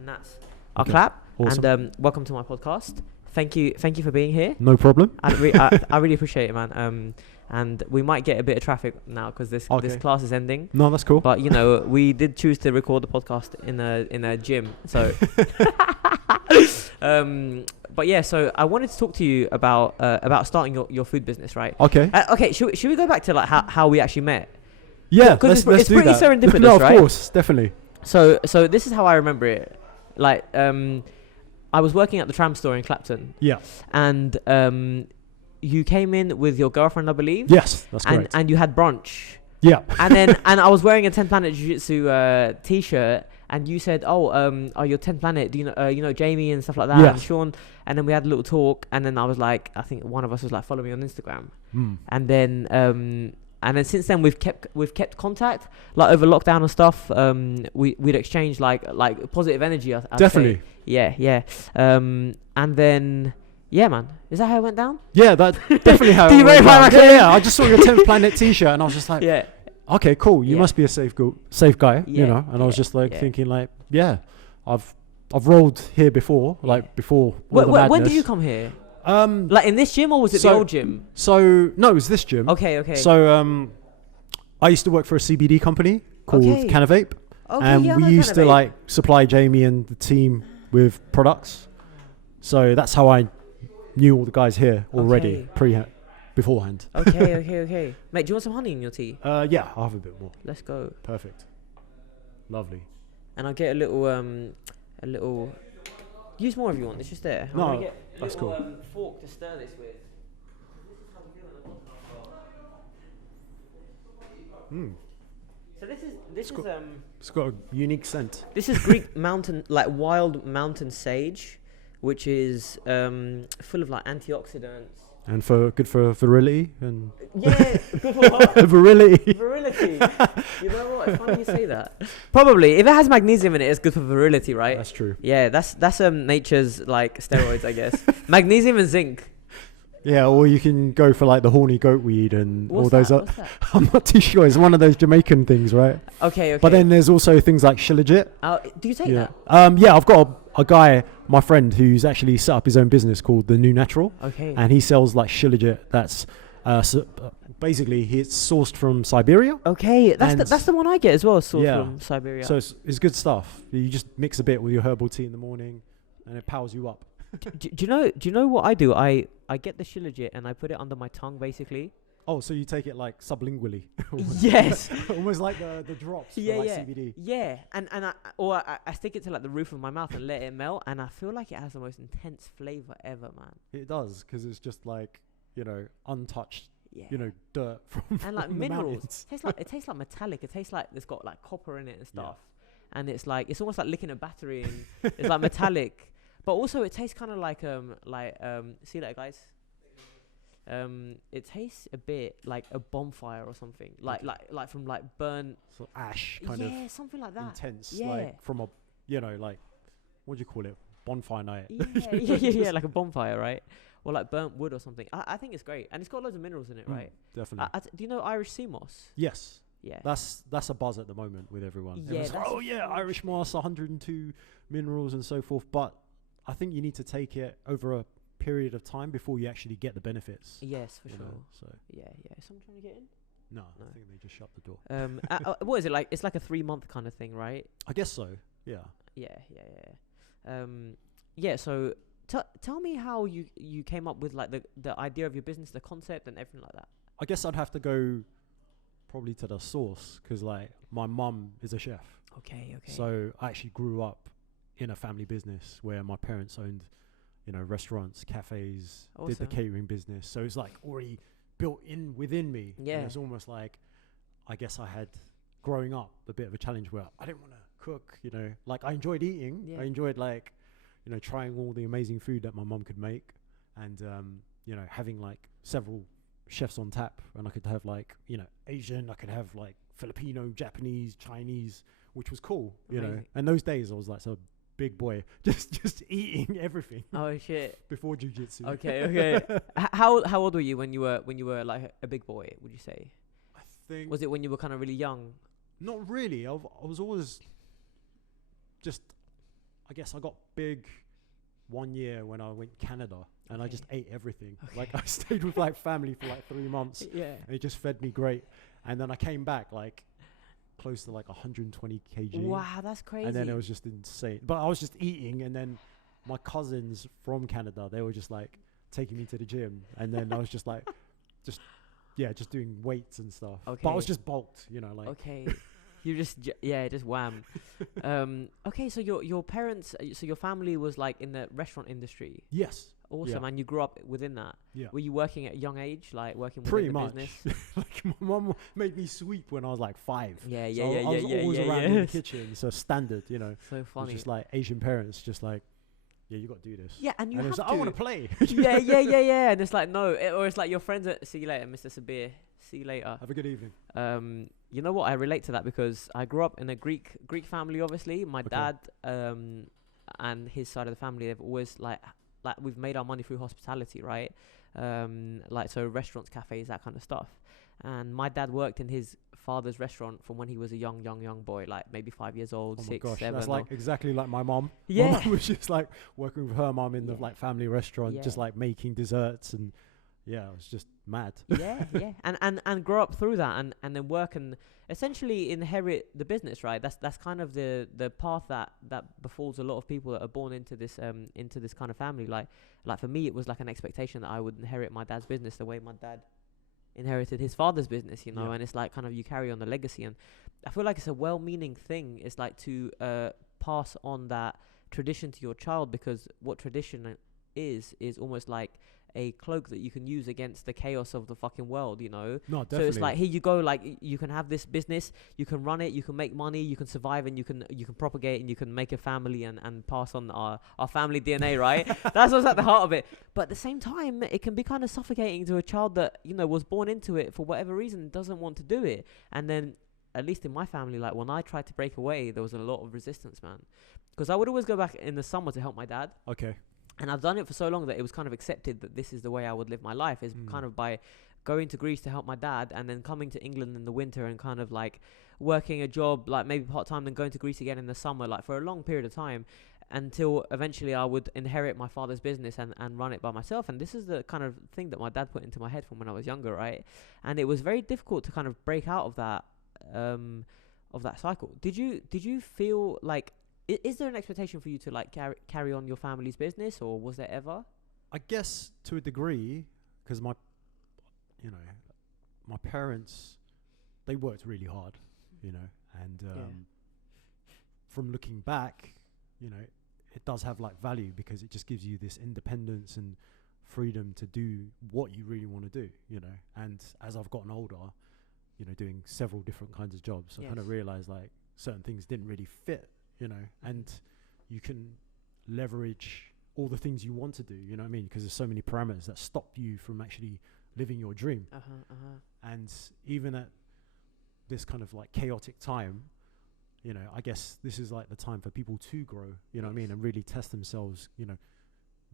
And that's our clap. Awesome. And welcome to my podcast. Thank you for being here. No problem. I really appreciate it, man. And we might get a bit of traffic now because this class is ending. No, that's cool. But you know, we did choose to record the podcast in a gym. So, but yeah. So I wanted to talk to you about starting your food business, right? Okay. Okay. Should we go back to like how we actually met? Yeah, because let's it's do pretty that. serendipitous, No, of right? course, definitely. So this is how I remember it. Like, I was working at the tram store in Clapton. Yeah. And you came in with your girlfriend, I believe. Yes, that's correct. And you had brunch. Yeah. And I was wearing a 10 Planet Jiu-Jitsu t-shirt, and you said, "Oh, you're 10 Planet. Do you know Jamie and stuff like that, Yeah. and Sean?" And then we had a little talk, and then I was like, I think one of us was like, "Follow me on Instagram." And then since then we've kept contact, like over lockdown and stuff. We'd exchanged like positive energy. I'd Definitely. say. Yeah. And then man, is that how it went down? Yeah, that definitely how. Do you verify my claim? Yeah. I just saw your 10th Planet T-shirt, and I was just like, Yeah. okay, cool. You must be a safe guy, you Yeah, know. And I was just like yeah. thinking, like, yeah, I've rolled here before, like before. all the When did madness. you come here? Like in this gym, or was it the old gym? So no, it was this gym. Okay. So I used to work for a CBD company called Canavape, and we used to like supply Jamie and the team with products. So that's how I knew all the guys here already beforehand. Okay. Mate, do you want some honey in your tea? Yeah, I'll have a bit more. Let's go. Perfect. Lovely. And I'll get a little. Use more if you want. It's just there. No, I'm gonna get a that's little, cool. fork to stir this with. So this is It's got a unique scent. This is Greek mountain, like wild mountain sage, which is full of like antioxidants. And good for virility and Yeah, good for what? virility. Virility. You know what? It's funny you say that. Probably, if it has magnesium in it, it's good for virility, right? That's true. Yeah, that's nature's like steroids, I guess. Magnesium and zinc. Yeah, or you can go for like the horny goat weed and all those. What's that? I'm not too sure. It's one of those Jamaican things, right? Okay. But then there's also things like shilajit. Do you take that? Yeah, I've got a guy, my friend, who's actually set up his own business called The New Natural. Okay. And he sells like shilajit. That's basically it's sourced from Siberia. Okay, that's the one I get as well, sourced from Siberia. So it's good stuff. You just mix a bit with your herbal tea in the morning, and it powers you up. Do you know what I do? I get the shilajit and I put it under my tongue, basically. Oh, so you take it like sublingually? Yes. Almost like the drops. Yeah, for like yeah. CBD. Yeah, and I stick it to like the roof of my mouth and let it melt, and I feel like it has the most intense flavor ever, man. It does, because it's just like, untouched, Yeah. dirt from And like from the minerals. mountains. It tastes like metallic. It tastes like it's got like copper in it and stuff. And it's almost like licking a battery, and it's like metallic. But also it tastes kind of like see that, guys? It tastes a bit like a bonfire or something, like from like burnt ash kind of something like that. intense, Yeah. like from a like what do you call it, bonfire night? Yeah, like a bonfire, right? Or like burnt wood or something. I think it's great, and it's got loads of minerals in it, right? Definitely. Do you know Irish sea moss? Yes. Yeah. That's a buzz at the moment with everyone. Yeah, Everyone's like, oh yeah, Irish moss, 102 minerals and so forth. But I think you need to take it over a period of time before you actually get the benefits. Yes, for sure. So Yeah. Is someone trying to get in? no, I think they just shut the door. What is it like? It's like a 3-month kind of thing, right? I guess so. Yeah. Yeah. So tell me how you came up with like the idea of your business, the concept, and everything like that. I guess I'd have to go probably to the source, because like my mum is a chef. Okay. So I actually grew up in a family business where my parents owned, restaurants, cafes, did the catering business. So it's like already built in within me. Yeah. And it's almost like, I guess I had growing up a bit of a challenge where I didn't want to cook, like I enjoyed eating. Yeah. I enjoyed like, trying all the amazing food that my mum could make, and, having like several chefs on tap, and I could have like, Asian, I could have like Filipino, Japanese, Chinese, which was cool, Amazing. And those days I was like so big boy, just eating everything. Oh shit. Before jiu-jitsu. Okay. How old were you when you were like a big boy, would you say? I think. Was it when you were kind of really young? Not really. I was always just, I guess I got big one year when I went Canada, and I just ate everything. Like I stayed with like family for like 3 months. Yeah. And it just fed me great. And then I came back like close to like 120 kg. Wow, that's crazy. And then it was just insane. But I was just eating, and then my cousins from Canada, they were just like taking me to the gym, and then I was just like, just doing weights and stuff. Okay. But I was just bulked, you know, like. Okay. You just just wham. Okay, so your parents, so your family was like in the restaurant industry. Yes. Awesome, and you grew up within that. Yeah. Were you working at a young age, like working within Pretty the much. business? Like my mum made me sweep when I was like 5. Yeah, so I was always around in the kitchen. So standard, you know. So funny. Just like Asian parents, just like, yeah, you got to do this. Yeah, and you and have like, to. I want to play. yeah. And it's like no, or it's like your friends at see you later, Mr. Sabir. See you later. Have a good evening. You know what? I relate to that because I grew up in a Greek family. Obviously, my dad and his side of the family, they've always like we've made our money through hospitality, right? Like so restaurants, cafes, that kind of stuff. And my dad worked in his father's restaurant from when he was a young boy, like maybe 5 years old, oh 6, my gosh, 7. that's like exactly like my mom. Yeah. My mom was just like working with her mom in the like family restaurant, just like making desserts, and yeah, it was just mad. yeah. And grow up through that and then work and essentially inherit the business, right? That's kind of the path that befalls a lot of people that are born into this kind of family. Like for me, it was like an expectation that I would inherit my dad's business the way my dad inherited his father's business, you know. And it's like kind of you carry on the legacy, and I feel like it's a well-meaning thing. It's like to pass on that tradition to your child, because what tradition is almost like a cloak that you can use against the chaos of the fucking world, you know. No, definitely. So it's like, here you go, like you can have this business, you can run it, you can make money, you can survive, and you can propagate, and you can make a family and pass on our family DNA, right? That's what's at the heart of it. But at the same time, it can be kind of suffocating to a child that, you know, was born into it for whatever reason, doesn't want to do it. And then at least in my family, like when I tried to break away, there was a lot of resistance, man, because I would always go back in the summer to help my dad. Okay. And I've done it for so long that it was kind of accepted that this is the way I would live my life, is kind of by going to Greece to help my dad, and then coming to England in the winter and kind of like working a job, like maybe part-time, then going to Greece again in the summer, like for a long period of time, until eventually I would inherit my father's business and run it by myself. And this is the kind of thing that my dad put into my head from when I was younger, right? And it was very difficult to kind of break out of that cycle. Did you feel like, is there an expectation for you to like carry on your family's business, or was there ever? I guess to a degree, because my parents, they worked really hard, you know, and from looking back, you know, it does have like value, because it just gives you this independence and freedom to do what you really want to do, you know. And as I've gotten older, you know, doing several different kinds of jobs, I kind of realized like certain things didn't really fit, you know, and you can leverage all the things you want to do, you know what I mean? Because there's so many parameters that stop you from actually living your dream. And even at this kind of like chaotic time, you know, I guess this is like the time for people to grow, you know what I mean? And really test themselves, you know,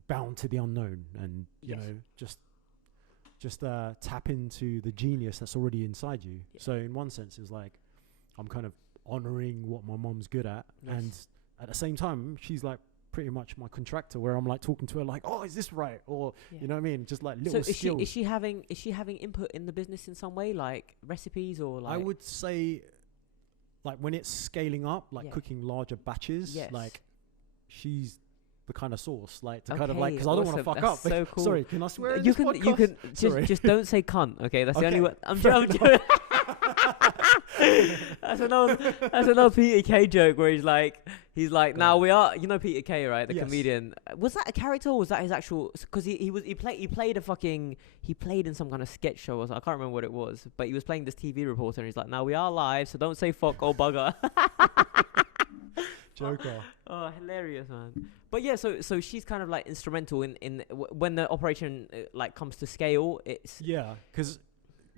bound to the unknown, and, you know, just tap into the genius that's already inside you. So in one sense, it's like, I'm kind of honoring what my mom's good at, and at the same time, she's like pretty much my contractor, where I'm like talking to her like, oh, is this right? Or you know what I mean? Just like little skills. So is she having input in the business in some way, like recipes, or like? I would say, like when it's scaling up, like cooking larger batches, like she's the kind of sauce, like to kind of like, because I don't want to fuck up. So cool. Sorry, can I swear? You can just don't say cunt. Okay, that's the only one. I'm joking. That's another Peter Kay joke where he's like, now we are, you know Peter Kay, right? The comedian. Was that a character, or was that his actual? Because he played in some kind of sketch show, or I can't remember what it was, but he was playing this TV reporter, and he's like, now we are live, so don't say fuck or bugger. Joker. Oh, hilarious, man. But yeah, so she's kind of like instrumental in when the operation like comes to scale. It's because.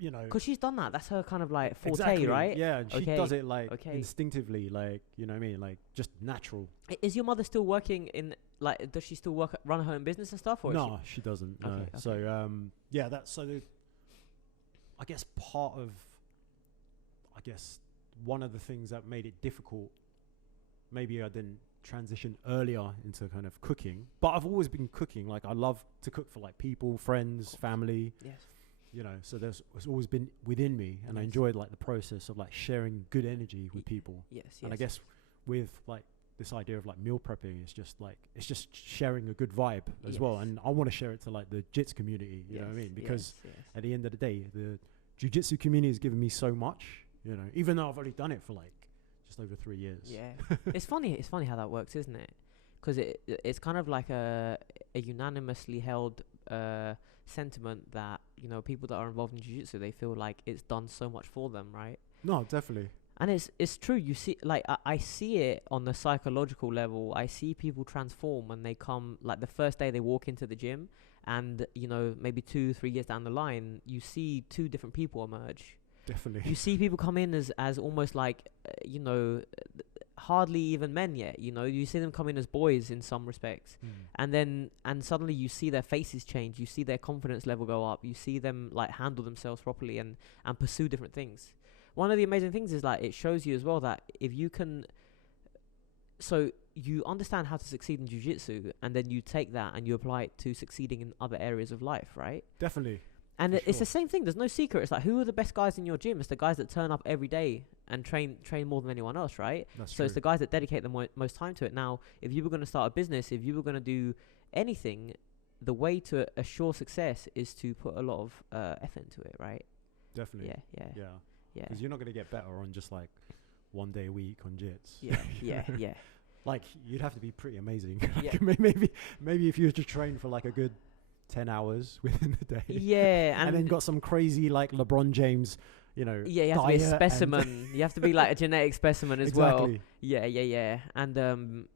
You know, because she's done that. That's her kind of like forte, right? Yeah, and she does it like instinctively, like, you know what I mean, like just natural. Is your mother still working in, like, does she still run her own business and stuff? Or no, she doesn't. No. Okay. So that's I guess one of the things that made it difficult. Maybe I didn't transition earlier into kind of cooking, but I've always been cooking. Like I love to cook for like people, friends, family. Yes. You know, so it's always been within me, and I enjoyed like the process of like sharing good energy with people. Yes. And I guess with like this idea of like meal prepping, it's just sharing a good vibe as well. And I want to share it to like the jits community, you know what I mean? Because at the end of the day, the jiu-jitsu community has given me so much, you know, even though I've already done it for like just over 3 years. Yeah. It's funny how that works, isn't it? Because it's kind of like a unanimously held sentiment that, you know, people that are involved in jiu-jitsu, they feel like it's done so much for them, right? No, definitely. And it's true. You see, like I see it on the psychological level. I see people transform when they come, like the first day they walk into the gym, and you know, maybe 2-3 years down the line, you see 2 different people emerge. Definitely. You see people come in as almost like, you know, hardly even men yet. You know, you see them come in as boys in some respects, and suddenly you see their faces change. You see their confidence level go up. You see them like handle themselves properly and pursue different things. One of the amazing things is like it shows you as well that if you can, so you understand how to succeed in jiu-jitsu, and then you take that and you apply it to succeeding in other areas of life, right? Definitely. And it's the same thing. There's no secret. It's like, who are the best guys in your gym? It's the guys that turn up every day and train more than anyone else, right? That's so true. It's the guys that dedicate the most time to it. Now, if you were going to start a business, if you were going to do anything, the way to assure success is to put a lot of effort into it, right? Definitely. Yeah. Because you're not going to get better on just like 1 day a week on jits. Yeah. Like you'd have to be pretty amazing. Yeah. maybe if you were to train for like a good 10 hours within the day. Yeah. And then got some crazy like LeBron James, you know. Yeah, you have to be a specimen. You have to be like a genetic specimen as well. Yeah. And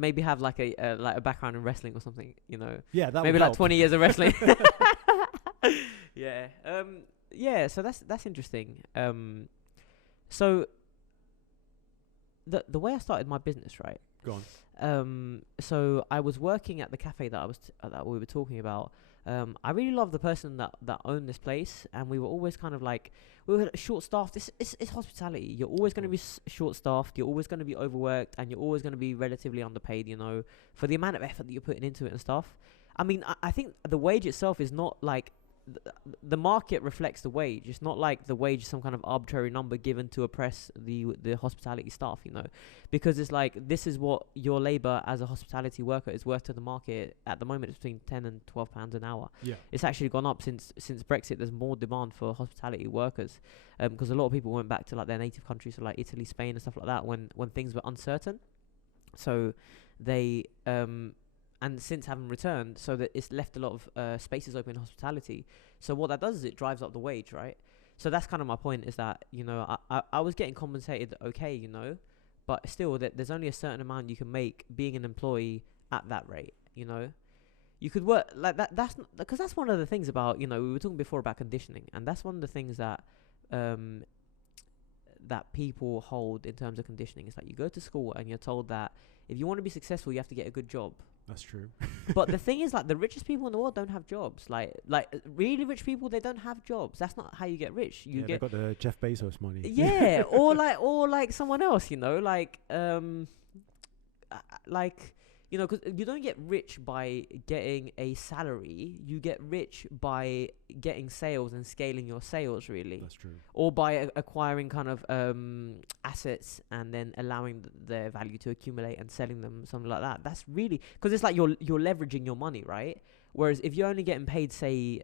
maybe have like a background in wrestling or something, you know. Yeah, that maybe would like help. 20 years of wrestling. Yeah. Yeah, so that's interesting. So the way I started my business, right? Go on. So I was working at the cafe that that we were talking about. I really love the person that owned this place, and we were always kind of like, we were short-staffed. It's hospitality. You're always going to be short-staffed. You're always going to be overworked, and you're always going to be relatively underpaid, you know, for the amount of effort that you're putting into it and stuff. I mean, I think the wage itself is not like, the market reflects the wage. It's not like the wage is some kind of arbitrary number given to oppress the hospitality staff, you know, because it's like, this is what your labor as a hospitality worker is worth to the market at the moment. It's between £10 and £12 an hour. Yeah, it's actually gone up since Brexit. There's more demand for hospitality workers because a lot of people went back to like their native countries, so like Italy, Spain, and stuff like that when things were uncertain. So they and since having returned, so that it's left a lot of spaces open in hospitality. So what that does is it drives up the wage, right? So that's kind of my point, is that, you know, I was getting compensated okay, you know, but still there's only a certain amount you can make being an employee at that rate, you know. You could work like that. That's not, because that's one of the things about, you know, we were talking before about conditioning, and that's one of the things that that people hold in terms of conditioning. It's like you go to school and you're told that if you want to be successful, you have to get a good job. That's true. But the thing is, like, the richest people in the world don't have jobs. Like really rich people, they don't have jobs. That's not how you get rich. You they got the Jeff Bezos money. Yeah, or like someone else, you know, like you know, because you don't get rich by getting a salary. You get rich by getting sales and scaling your sales, really. That's true. Or by acquiring kind of assets and then allowing their value to accumulate and selling them, something like that. That's really, because it's like you're leveraging your money, right? Whereas if you're only getting paid, say,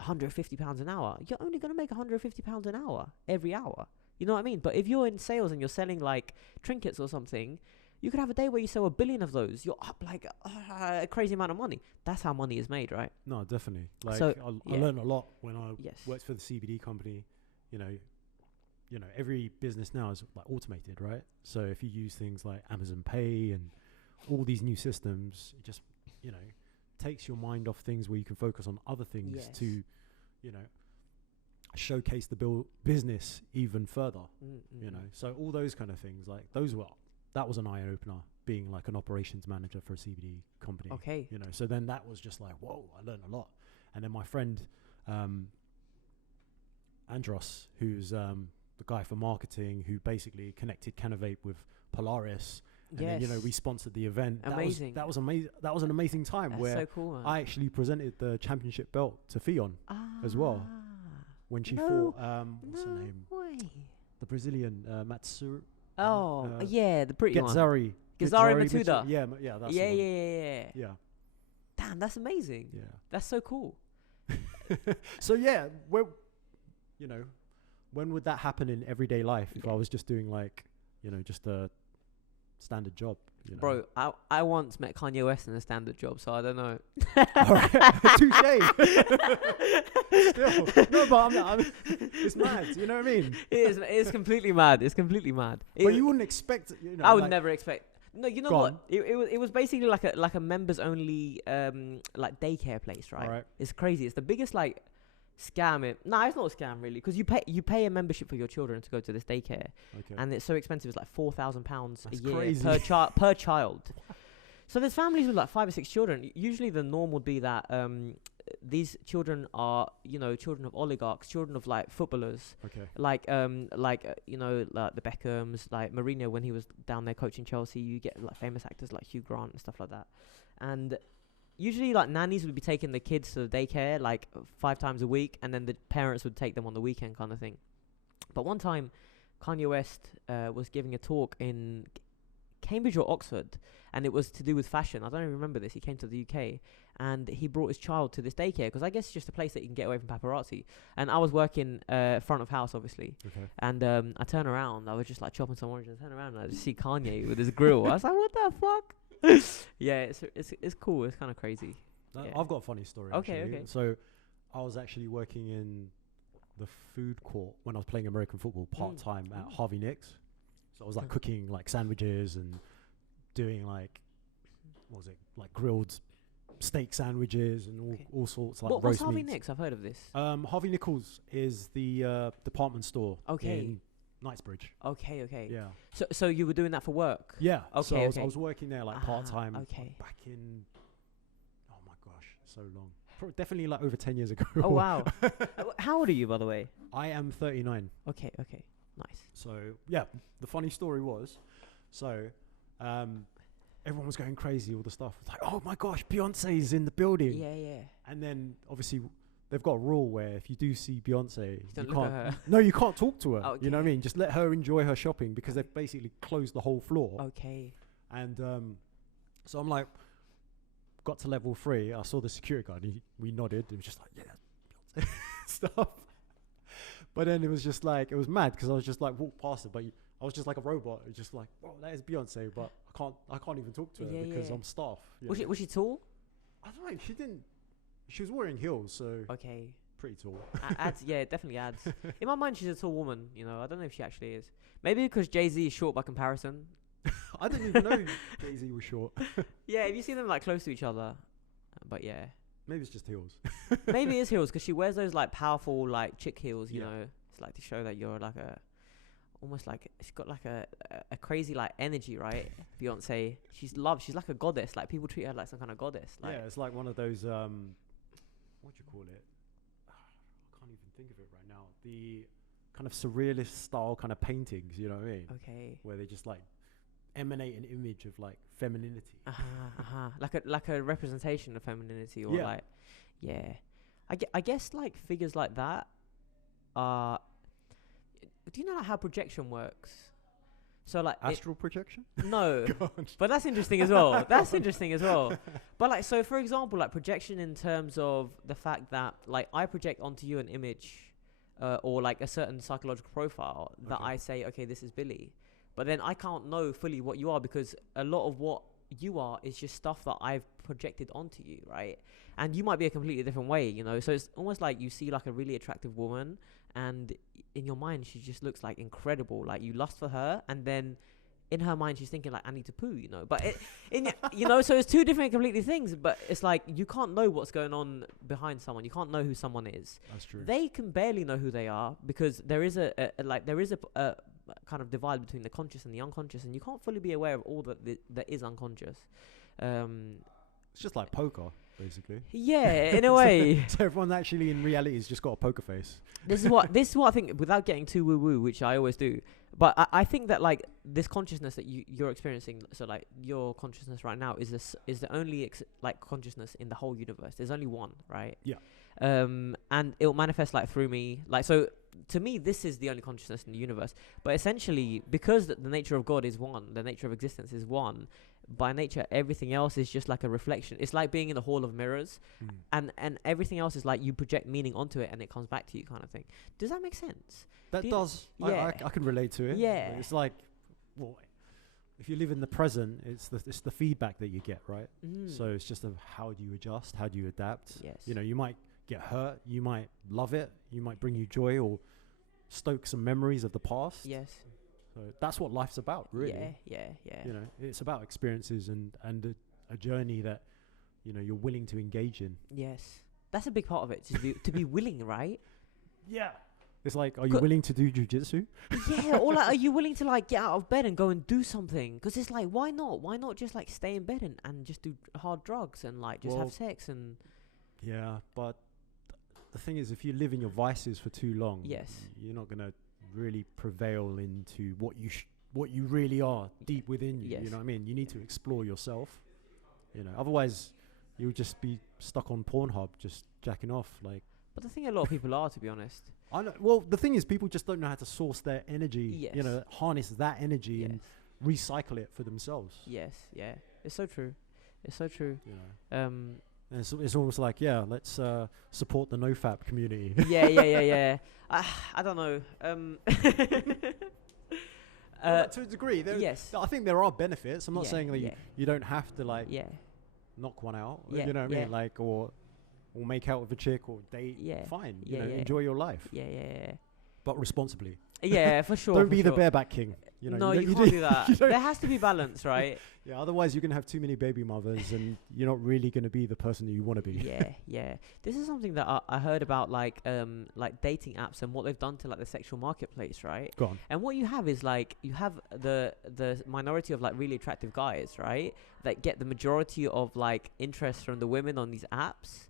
£150 an hour, you're only going to make £150 an hour every hour. You know what I mean? But if you're in sales and you're selling like trinkets or something, you could have a day where you sell 1 billion of those. You're up like a crazy amount of money. That's how money is made, right? No, definitely. Like, so, I learned a lot when I worked for the CBD company. You know, every business now is like automated, right? So if you use things like Amazon Pay and all these new systems, it just, you know, takes your mind off things where you can focus on other things to, you know, showcase the business even further. You know, so all those kind of things, like that was an eye-opener, being like an operations manager for a CBD company. Okay. You know, so then that was just like, whoa, I learned a lot. And then my friend, Andros, who's the guy for marketing, who basically connected Canavape with Polaris, And then, you know, we sponsored the event. Amazing. That was amazing. That was an amazing time. That's where so cool, man. I actually presented the championship belt to Fionn as well when she fought. What's her name? Way. The Brazilian Matsuru. Yeah, the pretty one. Gazari Matuda. Yeah, that's the one. Yeah. Damn, that's amazing. Yeah. That's so cool. So yeah, you know, when would that happen in everyday life if I was just doing like, you know, just a standard job? You know? Bro, I once met Kanye West in a standard job, so I don't know. Touche. Still, no, but it's mad. You know what I mean? It's completely mad. It's completely mad. But you wouldn't expect. You know, I would never expect. No, you know what? On. It was basically like a members only like daycare place, right? Right. It's crazy. It's the biggest like scam. It's not a scam really, because you pay a membership for your children to go to this daycare, and it's so expensive. It's like £4,000 a year crazy. per child. So there's families with like 5 or 6 children. Usually the norm would be that these children are, you know, children of oligarchs, children of like footballers, like you know, like the Beckhams, like Mourinho when he was down there coaching Chelsea. You get like famous actors like Hugh Grant and stuff like that, and usually like nannies would be taking the kids to the daycare like 5 times a week, and then the parents would take them on the weekend kind of thing. But one time Kanye West was giving a talk in Cambridge or Oxford, and it was to do with fashion. I don't even remember this. He came to the UK and he brought his child to this daycare because I guess it's just a place that you can get away from paparazzi. And I was working front of house, obviously. And I turn around. I was just like chopping some oranges. I turn around and I just see Kanye with his grill. I was like, what the fuck? Yeah, it's cool. It's kind of crazy. I've got a funny story. Okay. So I was actually working in the food court when I was playing American football part-time at Harvey Nicks. So I was like cooking like sandwiches and doing like, what was it, like grilled steak sandwiches and all sorts, like roast what's Harvey meats. Nicks? I've heard of this. Harvey Nichols is the department store in Knightsbridge. Okay. Yeah. So you were doing that for work? Yeah. So I was working there like part-time back in, oh my gosh, so long. Definitely like over 10 years ago. Oh, wow. How old are you, by the way? I am 39. Okay. Nice. So, yeah, the funny story was, everyone was going crazy, all the stuff. It was like, oh my gosh, Beyonce's in the building. Yeah. And then, obviously, they've got a rule where if you do see Beyonce, you can't talk to her. You know what I mean? Just let her enjoy her shopping because they've basically closed the whole floor. Okay. And so I'm like, got to level 3. I saw the security guard. We nodded. It was just like, yeah, Beyonce stuff. But then it was just like, it was mad because I was just like walked past it, but I was just like a robot. It was just like, oh, that is Beyonce, but I can't even talk to her because I'm staff. Was she tall? I don't know. She was wearing heels, so pretty tall. Adds, yeah, it definitely adds. In my mind, she's a tall woman. You know, I don't know if she actually is. Maybe because Jay-Z is short by comparison. I didn't even know Jay-Z was short. Yeah, have you seen them like close to each other? But yeah. Maybe it's just heels. Maybe it's heels because she wears those like powerful like chick heels, you know. It's like to show that you're like almost like she's got like a crazy like energy, right? Beyonce, she's like a goddess. Like people treat her like some kind of goddess. Like, yeah, it's like one of those what do you call it? I can't even think of it right now. The kind of surrealist style kind of paintings, you know what I mean? Okay. Where they just like emanate an image of like femininity. Like a representation of femininity, or like, yeah. I guess like figures like that are. Do you know like how projection works? So like astral projection? No, but that's interesting as well. But like, so for example, like projection in terms of the fact that like I project onto you an image, or like a certain psychological profile that I say, okay, this is Billy. But then I can't know fully what you are because a lot of what you are is just stuff that I've projected onto you, right? And you might be a completely different way, you know? So it's almost like you see like a really attractive woman and in your mind she just looks like incredible. Like you lust for her and then in her mind she's thinking like, I need to poo, you know? But you know, so it's two different completely things, but it's like you can't know what's going on behind someone. You can't know who someone is. That's true. They can barely know who they are because there is a kind of divide between the conscious and the unconscious, and you can't fully be aware of all that is unconscious. It's just like poker. basically. Yeah, in a way. So everyone actually in reality has just got a poker face. This is what I think, without getting too woo woo, which I always do. But I think that like this consciousness that you're experiencing, so like your consciousness right now is the only like consciousness in the whole universe. There's only one, right? Yeah. And it will manifest like through me, like so. To me, this is the only consciousness in the universe. But essentially, because the nature of God is one, the nature of existence is one, by nature, everything else is just like a reflection. It's like being in a hall of mirrors, and everything else is like you project meaning onto it and it comes back to you, kind of thing. Does that make sense? That does. Yeah. I can relate to it. Yeah. It's like, well, if you live in the present, it's the feedback that you get, right? So it's just how do you adjust? How do you adapt? Yes. You know, you might get hurt, you might love it, you might bring you joy or stoke some memories of the past. Yes. So that's what life's about, really. Yeah. You know, it's about experiences and a journey that, you know, you're willing to engage in. Yes. That's a big part of it, to be willing, right? Yeah. It's like, are you willing to do jujitsu? Yeah, or like, are you willing to like get out of bed and go and do something? Because it's like, why not? Why not just like stay in bed and just do hard drugs and like just have sex and... Yeah, but the thing is, if you live in your vices for too long, yes, you're not gonna really prevail into what you really are deep within you. Yes. You know what I mean? You need to explore yourself. You know, otherwise you'll just be stuck on Pornhub, just jacking off. Like, but the thing a lot of people are, to be honest. I know. Well, the thing is, people just don't know how to source their energy. Yes. You know, harness that energy and recycle it for themselves. Yes, yeah, it's so true. It's so true. You know. It's almost like, let's support the NoFap community. Yeah. I don't know. Well, to a degree, yes. I think there are benefits. I'm not saying that you don't have to like knock one out. You know what I mean? Like, or make out with a chick or date. Yeah. Fine. You know, enjoy your life. Yeah. But responsibly. Yeah, for sure. Don't be the bareback king. You know, no, you can't do that. There has to be balance, right? Yeah, otherwise you're going to have too many baby mothers and you're not really going to be the person that you want to be. Yeah. This is something that I heard about, like dating apps and what they've done to like the sexual marketplace, right? Go on. And what you have is like, you have the minority of like really attractive guys, right? That get the majority of like interest from the women on these apps.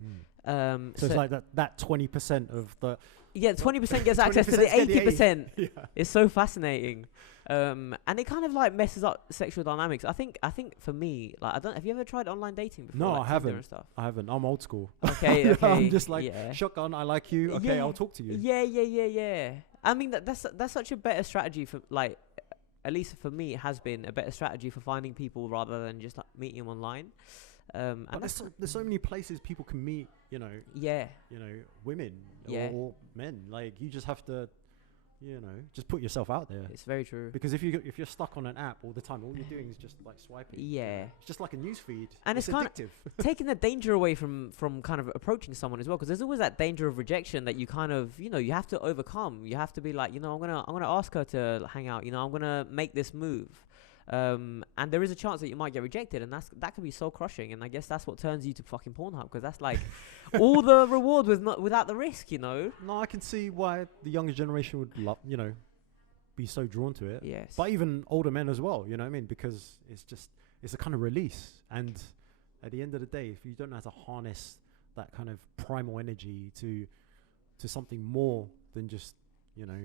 So it's like that 20% of the... Yeah, 20% gets access to the 80%. Yeah. It's so fascinating. And it kind of like messes up sexual dynamics. I think for me, like, have you ever tried online dating before? No, like I haven't. And stuff? I haven't. I'm old school. Okay. I'm just like, shotgun, I like you. Okay, I'll talk to you. Yeah. I mean, that's such a better strategy for like, at least for me, it has been a better strategy for finding people rather than just like meeting them online. And there's so many places people can meet, you know, women or men. Like, you just have to, you know, just put yourself out there. It's very true. Because if you're stuck on an app all the time, all you're doing is just like swiping. Yeah. It's just like a news feed. And it's kind addictive. of taking the danger away from kind of approaching someone as well, because there's always that danger of rejection that you kind of, you know, you have to overcome. You have to be like, you know, I'm gonna ask her to hang out. You know, I'm gonna make this move. And there is a chance that you might get rejected, and that can be so crushing. And I guess that's what turns you to fucking Pornhub, because that's like all the reward without the risk, you know. No, I can see why the younger generation would love, you know, be so drawn to it. Yes. But even older men as well, you know what I mean? Because it's a kind of release. And at the end of the day, if you don't know how to harness that kind of primal energy to something more than just, you know,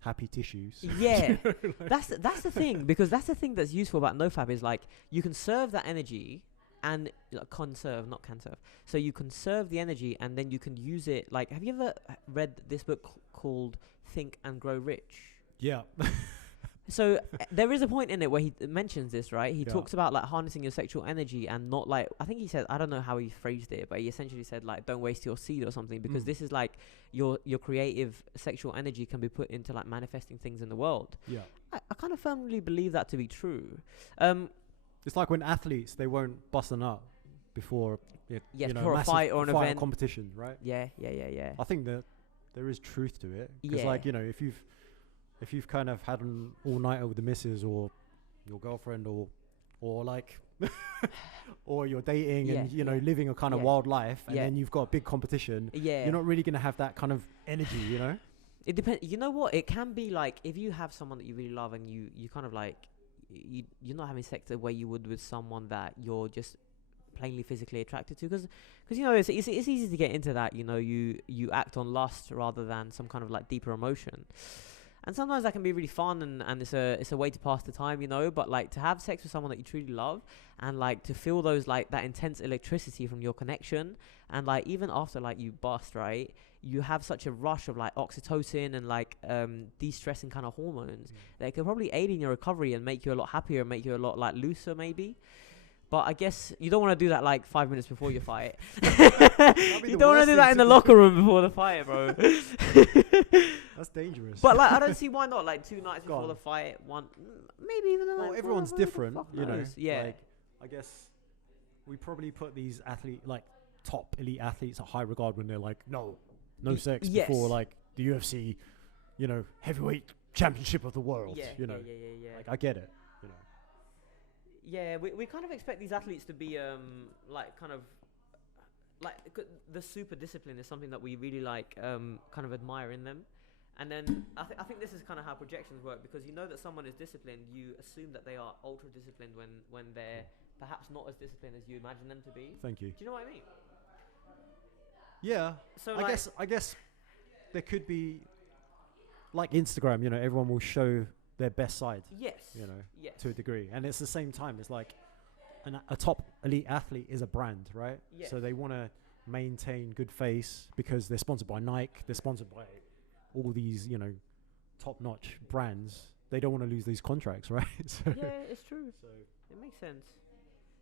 happy tissues. Yeah. That's the thing, because that's the thing that's useful about NoFap is like, you conserve that energy and conserve, not conserve. So you conserve the energy and then you can use it. Like, have you ever read this book called Think and Grow Rich? Yeah. So there is a point in it where he mentions this, right? He talks about like harnessing your sexual energy and not like, I think he said, I don't know how he phrased it, but he essentially said like, don't waste your seed or something, because this is like your creative sexual energy can be put into like manifesting things in the world. Yeah. I kind of firmly believe that to be true. It's like when athletes, they won't bust a nut before before a fight or an event. Competition, right? Yeah. I think that there is truth to it. Because like, you know, if you've kind of had an all-nighter with the missus or your girlfriend or like or you're dating and you know living a kind of wild life, and then you've got a big competition, you're not really going to have that kind of energy, you know. It depends. You know what, it can be like, if you have someone that you really love and you kind of like you're not having sex the way you would with someone that you're just plainly physically attracted to, because you know it's easy to get into that, you know, you act on lust rather than some kind of like deeper emotion. And sometimes that can be really fun, and it's a way to pass the time, you know. But like to have sex with someone that you truly love, and like to feel those like that intense electricity from your connection, and like even after like you bust, right, you have such a rush of like oxytocin and like de-stressing kind of hormones that can probably aid in your recovery and make you a lot happier and make you a lot like looser maybe. But I guess you don't want to do that like 5 minutes before your fight. You don't want to do that in the locker room before the fight, bro. That's dangerous. But like, I don't see why not. Like 2 nights before the fight, maybe even. Well, everyone's different, you know. Yeah. Like, I guess we probably put these top elite athletes at high regard when they're like, no sex before like the UFC, you know, heavyweight championship of the world. Yeah. You know. Yeah. Like, I get it. You know. Yeah, we kind of expect these athletes to be like kind of like the super discipline is something that we really like kind of admire in them. And then I think this is kind of how projections work, because you know that someone is disciplined, you assume that they are ultra disciplined when they're perhaps not as disciplined as you imagine them to be. Thank you. Do you know what I mean? Yeah. So I guess there could be like Instagram, you know, everyone will show their best side. Yes. You know, yes. to a degree. And it's the same time, it's like a top elite athlete is a brand, right? Yes. So they want to maintain good face because they're sponsored by Nike, they're sponsored by all these, you know, top-notch brands. They don't want to lose these contracts, right? So yeah, it's true. So it makes sense.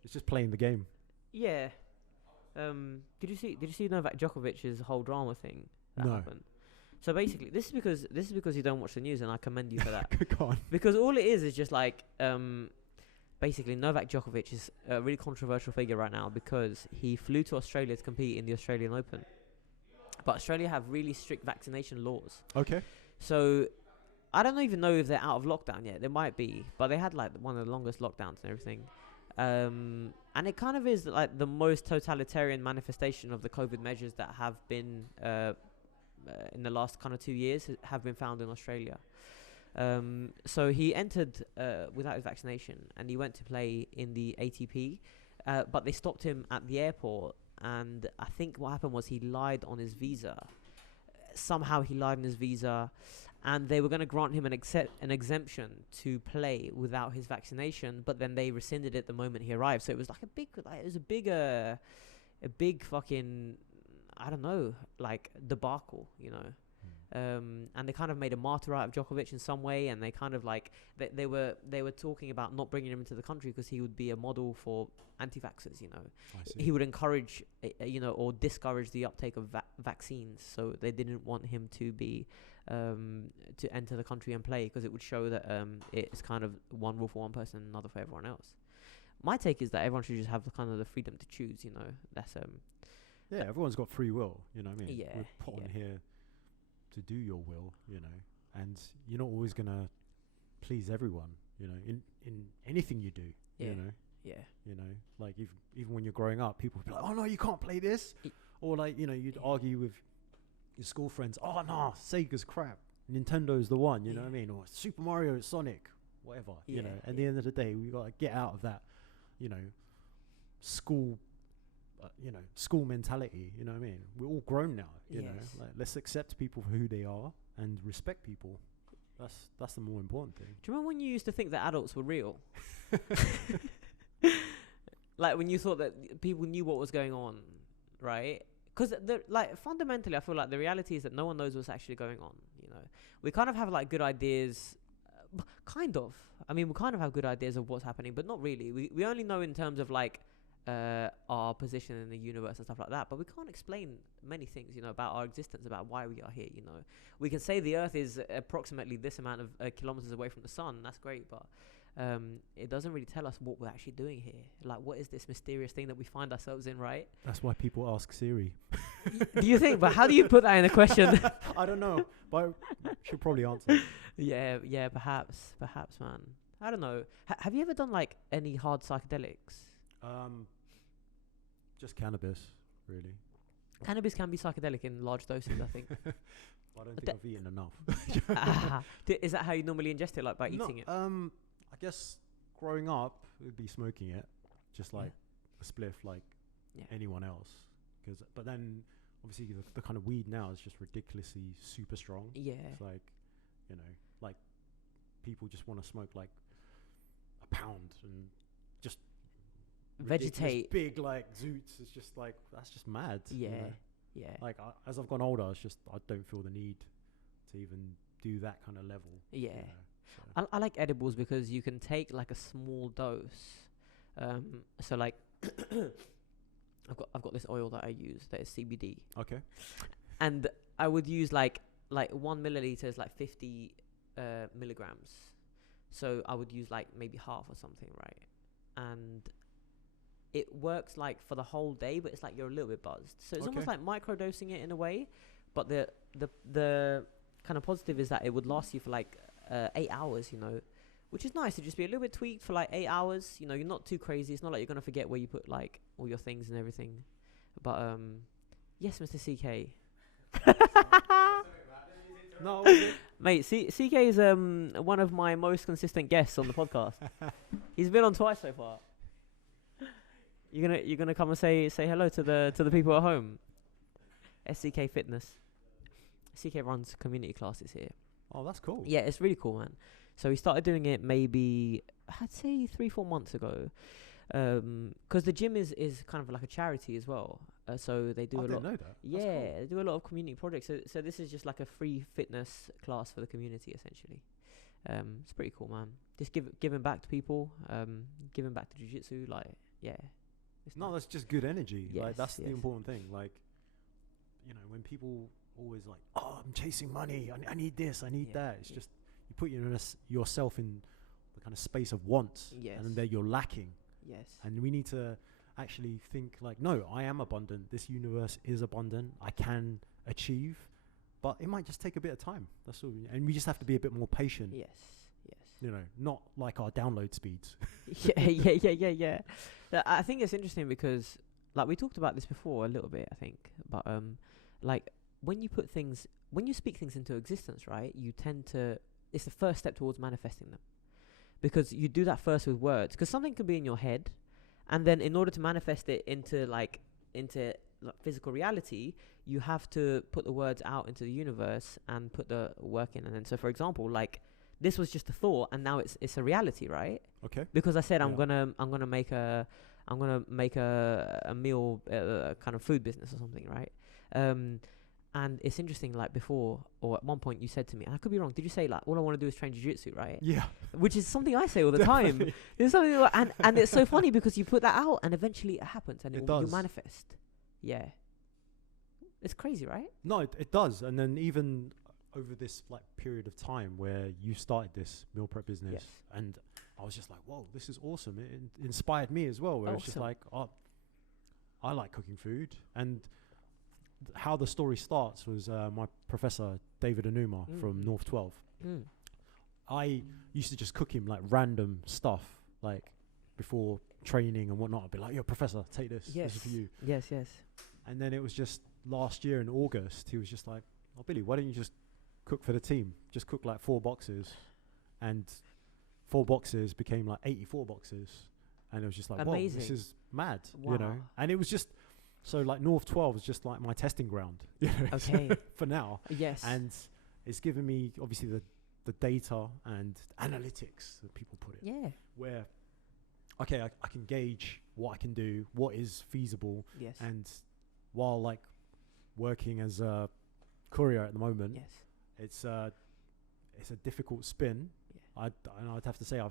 It's just playing the game. Yeah. Did you see Novak Djokovic's whole drama thing that happened? So basically, this is because you don't watch the news, and I commend you for that. Go on. Because all it is just like basically Novak Djokovic is a really controversial figure right now because he flew to Australia to compete in the Australian Open, but Australia have really strict vaccination laws. Okay. So I don't even know if they're out of lockdown yet. They might be, but they had like one of the longest lockdowns and everything. And it kind of is like the most totalitarian manifestation of the COVID measures that have been in the last kind of 2 years have been found in Australia. So he entered without his vaccination, and he went to play in the ATP, but they stopped him at the airport, and I think what happened was he lied on his visa. Somehow he lied on his visa, and they were going to grant him an exemption to play without his vaccination, but then they rescinded it the moment he arrived. So it was like a big fucking, I don't know, like debacle, you know. And they kind of made a martyr out of Djokovic in some way, and they kind of like they were talking about not bringing him into the country because he would be a model for anti-vaxxers, you know. He would encourage, or discourage the uptake of vaccines, so they didn't want him to be to enter the country and play, because it would show that it's kind of one rule for one person and another for everyone else. My take is that everyone should just have the freedom to choose, you know. That's yeah, everyone's got free will, you know what I mean? Yeah. We're put on here to do your will, you know, and you're not always gonna please everyone, you know, in anything you do, you know. Yeah. You know, like even when you're growing up, people would be like, oh no, you can't play this. Or like, you know, you'd argue with your school friends, oh no, Sega's crap, Nintendo's the one, you know what I mean? Or Super Mario, Sonic, whatever, you know. At the end of the day, we gotta get out of that, you know, school mentality, you know what I mean? We're all grown now, you know. Like, let's accept people for who they are and respect people. That's the more important thing. Do you remember when you used to think that adults were real? Like when you thought that people knew what was going on, right? Because fundamentally, I feel like the reality is that no one knows what's actually going on. You know, we kind of have like good ideas, kind of. I mean, we kind of have good ideas of what's happening, but not really. We only know in terms of like our position in the universe and stuff like that, but we can't explain many things, you know, about our existence, about why we are here. You know, we can say the Earth is approximately this amount of kilometers away from the sun. That's great, but it doesn't really tell us what we're actually doing here. Like, what is this mysterious thing that we find ourselves in, right? That's why people ask Siri. Do you think? But how do you put that in a question? I don't know, but she'll probably answer. Yeah, perhaps, man. I don't know. Have you ever done like any hard psychedelics? Just cannabis, really. Cannabis can be psychedelic in large doses, I think. I don't think I've eaten enough. Is that how you normally ingest it, like by eating it? I guess growing up, it would be smoking it, just like a spliff like anyone else. But then obviously the kind of weed now is just ridiculously super strong. Yeah. It's like, you know, like people just want to smoke like a pound and just vegetate big like zoots. It's just like, that's just mad. Yeah. You know? Yeah. Like as I've gone older, I don't feel the need to even do that kind of level. Yeah. You know, so. I like edibles because you can take like a small dose. So like I've got this oil that I use that is CBD. Okay. And I would use like 1 milliliter is like 50 milligrams. So I would use like maybe half or something, right? And it works like for the whole day, but it's like you're a little bit buzzed. So it's almost like microdosing it in a way. But the kind of positive is that it would last you for like 8 hours, you know, which is nice to just be a little bit tweaked for like 8 hours. You know, you're not too crazy. It's not like you're going to forget where you put like all your things and everything. But yes, Mr. CK. No, mate, CK is one of my most consistent guests on the podcast. He's been on twice so far. You're gonna come and say hello to the people at home. SCK Fitness. CK runs community classes here. Oh, that's cool. Yeah, it's really cool, man. So he started doing it maybe, I'd say 3-4 months ago. Because the gym is kind of like a charity as well. So they do a lot. I didn't know that. Yeah, cool. they do a lot of community projects. So this is just like a free fitness class for the community, essentially. It's pretty cool, man. Just giving back to people, giving back to jiu-jitsu, like, yeah. That's just good energy. Yes, like, that's the important thing. Like, you know, when people always like, oh, I'm chasing money, I need this, I need that. It's just, you put yourself in the kind of space of wants, and then you're lacking. Yes. And we need to actually think like, no, I am abundant. This universe is abundant. I can achieve, but it might just take a bit of time. That's all. And we just have to be a bit more patient. Yes. You know, not like our download speeds. Yeah. I think it's interesting because, like, we talked about this before a little bit, I think. But like when you speak things into existence, right? You tend to. It's the first step towards manifesting them. Because you do that first with words. Because something can be in your head, and then in order to manifest it into physical reality, you have to put the words out into the universe and put the work in. And then, so for example, like this was just a thought, and now it's a reality, right? Okay. Because I said I'm gonna make a meal kind of food business or something, right? And it's interesting, like before, or at one point you said to me, and I could be wrong, did you say like, all I want to do is train jiu-jitsu, right? Yeah. Which is something I say all the time. It's something, and it's so funny because you put that out and eventually it happens and you manifest. Yeah. It's crazy, right? No, it does. And then even over this like period of time where you started this meal prep business, and I was just like, whoa, this is awesome. It inspired me as well, where it's just like, oh, I like cooking food. And how the story starts was my professor David Anuma from North 12. I used to just cook him like random stuff, like before training and whatnot. I'd be like, yo, professor, take this. This is for you. Yes. And then it was just last year in August, he was just like, oh, Billy, why don't you just cook for the team? Just cook like 4 boxes. And 4 boxes became like 84 boxes. And it was just like, amazing. Whoa, this is mad, wow. You know? And it was just, so like North 12 was just like my testing ground, you know, okay. for now. Yes. And it's given me obviously the data and analytics that people put it. Yeah. Where, okay, I can gauge what I can do, what is feasible. Yes. And while like working as a courier at the moment, it's a difficult spin. Yeah. I'd have to say I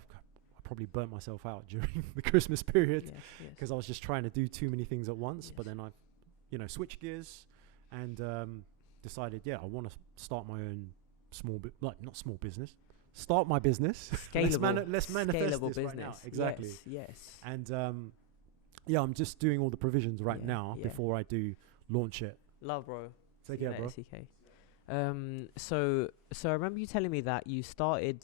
probably burnt myself out during the Christmas period because I was just trying to do too many things at once. But then I, switched gears and decided, I want to start my own not small business. Start my business. Scalable. Let's manifest scalable this business. right now. Exactly. Yes. And I'm just doing all the provisions right now before I do launch it. Love, bro. Take care, bro. CK. So I remember you telling me that you started.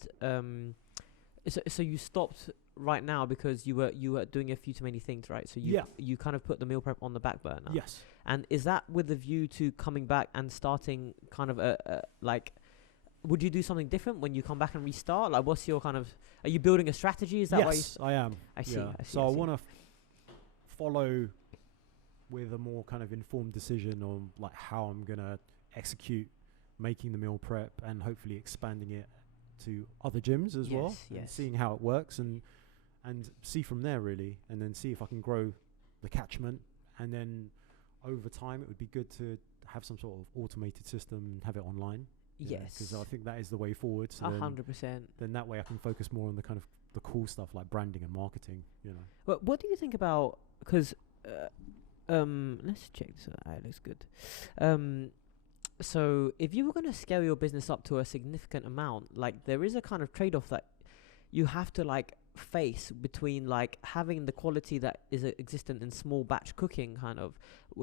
So you stopped right now because you were doing a few too many things, right? So you kind of put the meal prep on the back burner. Yes. And is that with the view to coming back and starting kind of like? Would you do something different when you come back and restart? Like, what's your kind of? Are you building a strategy? Is that yes, I am. I see. So I want to follow with a more kind of informed decision on like how I'm gonna execute making the meal prep and hopefully expanding it to other gyms as well, and seeing how it works and see from there really, and then see if I can grow the catchment, and then over time it would be good to have some sort of automated system and have it online. Because I think that is the way forward. So 100%. Then that way I can focus more on the kind of the cool stuff like branding and marketing. But what do you think about? Because let's check this out. It looks good. So if you were going to scale your business up to a significant amount, like there is a kind of trade-off that you have to like face between like having the quality that is existent in small batch cooking. Kind of,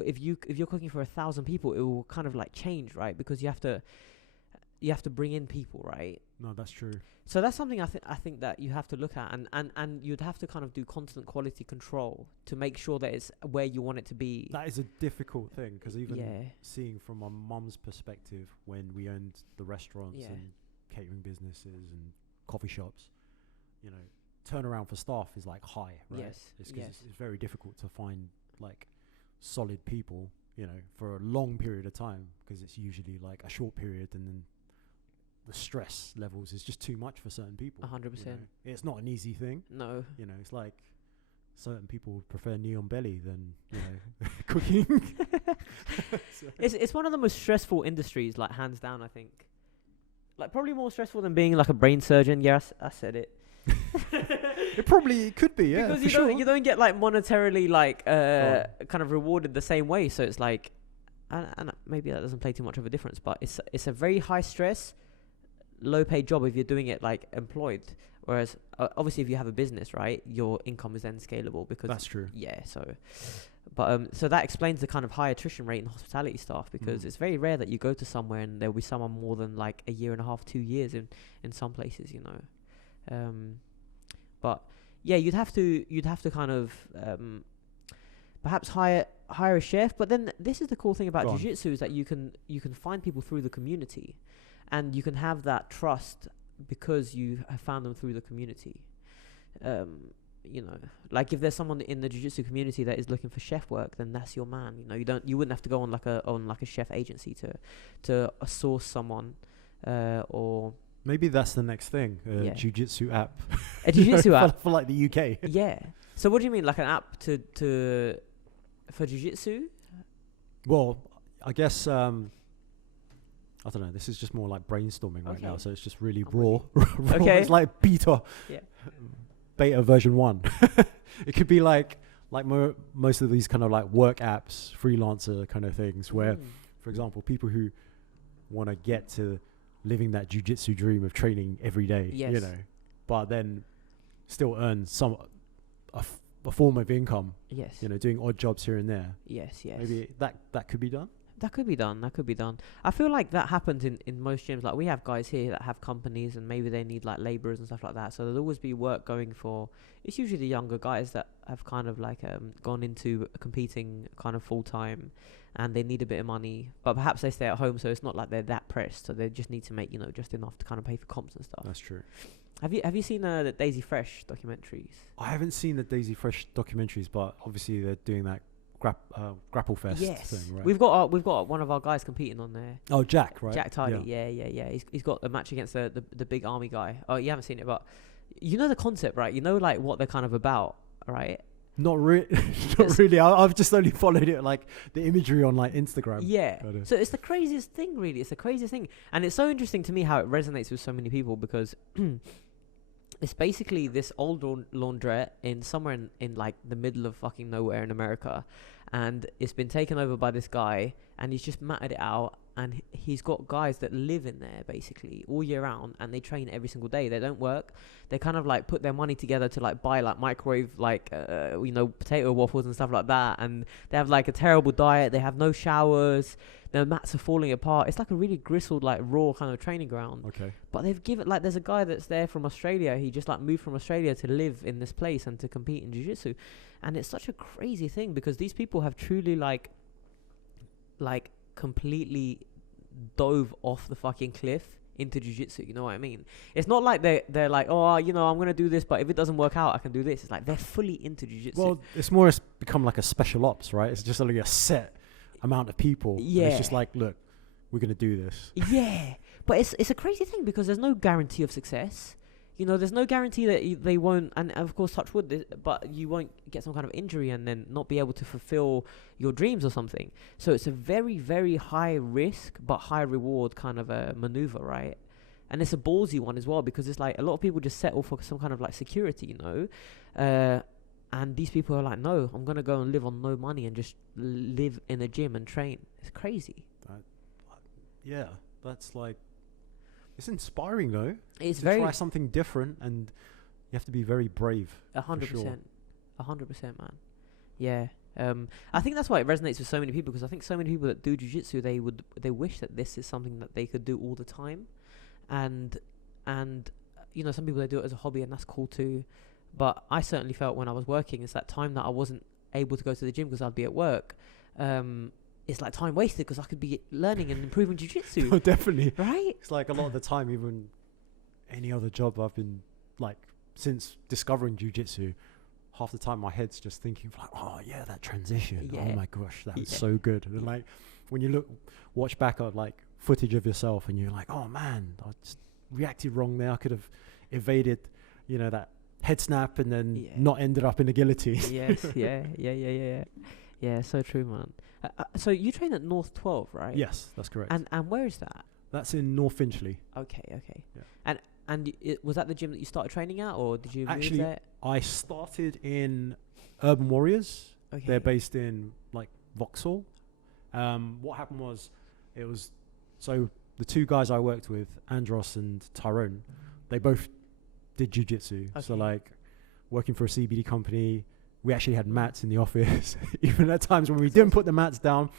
if you're cooking for 1,000 people, it will kind of like change, right? Because you have to bring in people, right? No, that's true. So that's something I think that you have to look at, and you'd have to kind of do constant quality control to make sure that it's where you want it to be. That is a difficult thing, because even seeing from my mum's perspective when we owned the restaurants and catering businesses and coffee shops, turnaround for staff is like high, right? It's very difficult to find like solid people, for a long period of time, because it's usually like a short period, and then the stress levels is just too much for certain people. 100%. It's not an easy thing. No. It's like certain people prefer neon belly than cooking. It's one of the most stressful industries, like hands down. I think, like probably more stressful than being like a brain surgeon. Yes, I said it. It probably could be, yeah. Because you don't get like monetarily like kind of rewarded the same way. So it's like, and maybe that doesn't play too much of a difference, but it's a very high stress, low paid job if you're doing it like employed. Whereas obviously if you have a business, right, your income is then scalable, because that's true. Yeah. So that explains the kind of high attrition rate in hospitality staff, because it's very rare that you go to somewhere and there'll be someone more than like a year and a half, 2 years in some places, but yeah, you'd have to kind of perhaps hire a chef. But then this is the cool thing about jiu-jitsu, is that you can find people through the community, and you can have that trust because you have found them through the community. Like if there's someone in the jiu-jitsu community that is looking for chef work, then that's your man. You wouldn't have to go on like a chef agency to source someone or. Maybe that's the next thing, jiu-jitsu app. A jiu-jitsu app? For like the UK. Yeah. So what do you mean, like an app for jiu-jitsu? Well, I guess, I don't know, this is just more like brainstorming right now, so it's just really raw. Okay. It's like beta version 1. It could be like most of these kind of like work apps, freelancer kind of things, where, for example, people who want to get to living that jiu-jitsu dream of training every day, but then still earn a form of income, doing odd jobs here and there. Yes. Maybe that could be done. That could be done. I feel like that happens in most gyms. Like we have guys here that have companies, and maybe they need like laborers and stuff like that. So there'll always be work going for. It's usually the younger guys that have kind of like gone into competing kind of full time, and they need a bit of money. But perhaps they stay at home, so it's not like they're that pressed. So they just need to make just enough to kind of pay for comps and stuff. That's true. Have you seen the Daisy Fresh documentaries? I haven't seen the Daisy Fresh documentaries, but obviously they're doing that Grapple Fest thing, right? We've got one of our guys competing on there. Oh, Jack, right? Jack Tidy, yeah. He's got a match against the big army guy. Oh, you haven't seen it, but you know the concept, right? You know like what they're kind of about, right? Not really. I've just only followed it, like the imagery on like Instagram. Yeah. So it's the craziest thing, really. It's the craziest thing, and it's so interesting to me how it resonates with so many people, because it's basically this old laundrette in somewhere in like the middle of fucking nowhere in America, and it's been taken over by this guy, and he's just matted it out, and he's got guys that live in there basically all year round, and they train every single day. They don't work. They kind of like put their money together to like buy like microwave like potato waffles and stuff like that, and they have like a terrible diet. They have no showers. Their mats are falling apart. It's like a really gristled, like raw kind of training ground. Okay. But they've given like there's a guy that's there from Australia. He just like moved from Australia to live in this place and to compete in jiu-jitsu, and it's such a crazy thing because these people have truly like completely dove off the fucking cliff into jiu-jitsu. You know what I mean? It's not like they're like, oh, you know, I'm gonna do this, but if it doesn't work out, I can do this. It's like they're fully into jiu-jitsu. Well, it's become like a special ops, right? It's just only a set amount of people. Yeah. And it's just like, look, we're gonna do this. Yeah, but it's a crazy thing because there's no guarantee of success. You know, there's no guarantee that they won't, and of course, touch wood, but you won't get some kind of injury and then not be able to fulfill your dreams or something. So it's a very, very high risk but high reward kind of a maneuver, right? And it's a ballsy one as well, because it's like a lot of people just settle for some kind of like security, you know? And these people are like, no, I'm going to go and live on no money and just live in a gym and train. It's crazy. Yeah, that's like, it's inspiring though. It's to very try something different, and you have to be very brave. 100%, 100%, man. Yeah. I think that's why it resonates with so many people, because I think so many people that do jiu-jitsu, they wish that this is something that they could do all the time, and you know, some people, they do it as a hobby, and that's cool too. But I certainly felt when I was working, it's that time that I wasn't able to go to the gym because I'd be at work. It's like time wasted because I could be learning and improving jiu-jitsu. Oh, definitely. Right? It's like a lot of the time, even any other job I've been like, since discovering jiu-jitsu, half the time my head's just thinking like, oh yeah, that transition. Yeah. Oh my gosh, that was so good. And like when you watch back at like footage of yourself and you're like, oh man, I just reacted wrong there. I could have evaded, you know, that head snap and then not ended up in the guillotine. Yes, yeah, so true, man. So you train at North 12, right? Yes, that's correct. And where is that? That's in North Finchley. Okay. Yeah. And was that the gym that you started training at, or did you move there? I started in Urban Warriors. Okay. They're based in like Vauxhall. What happened was, so the two guys I worked with, Andros and Tyrone, they both did jiu-jitsu. Okay. So like working for a CBD company, we actually had mats in the office. Even at times when we didn't put the mats down,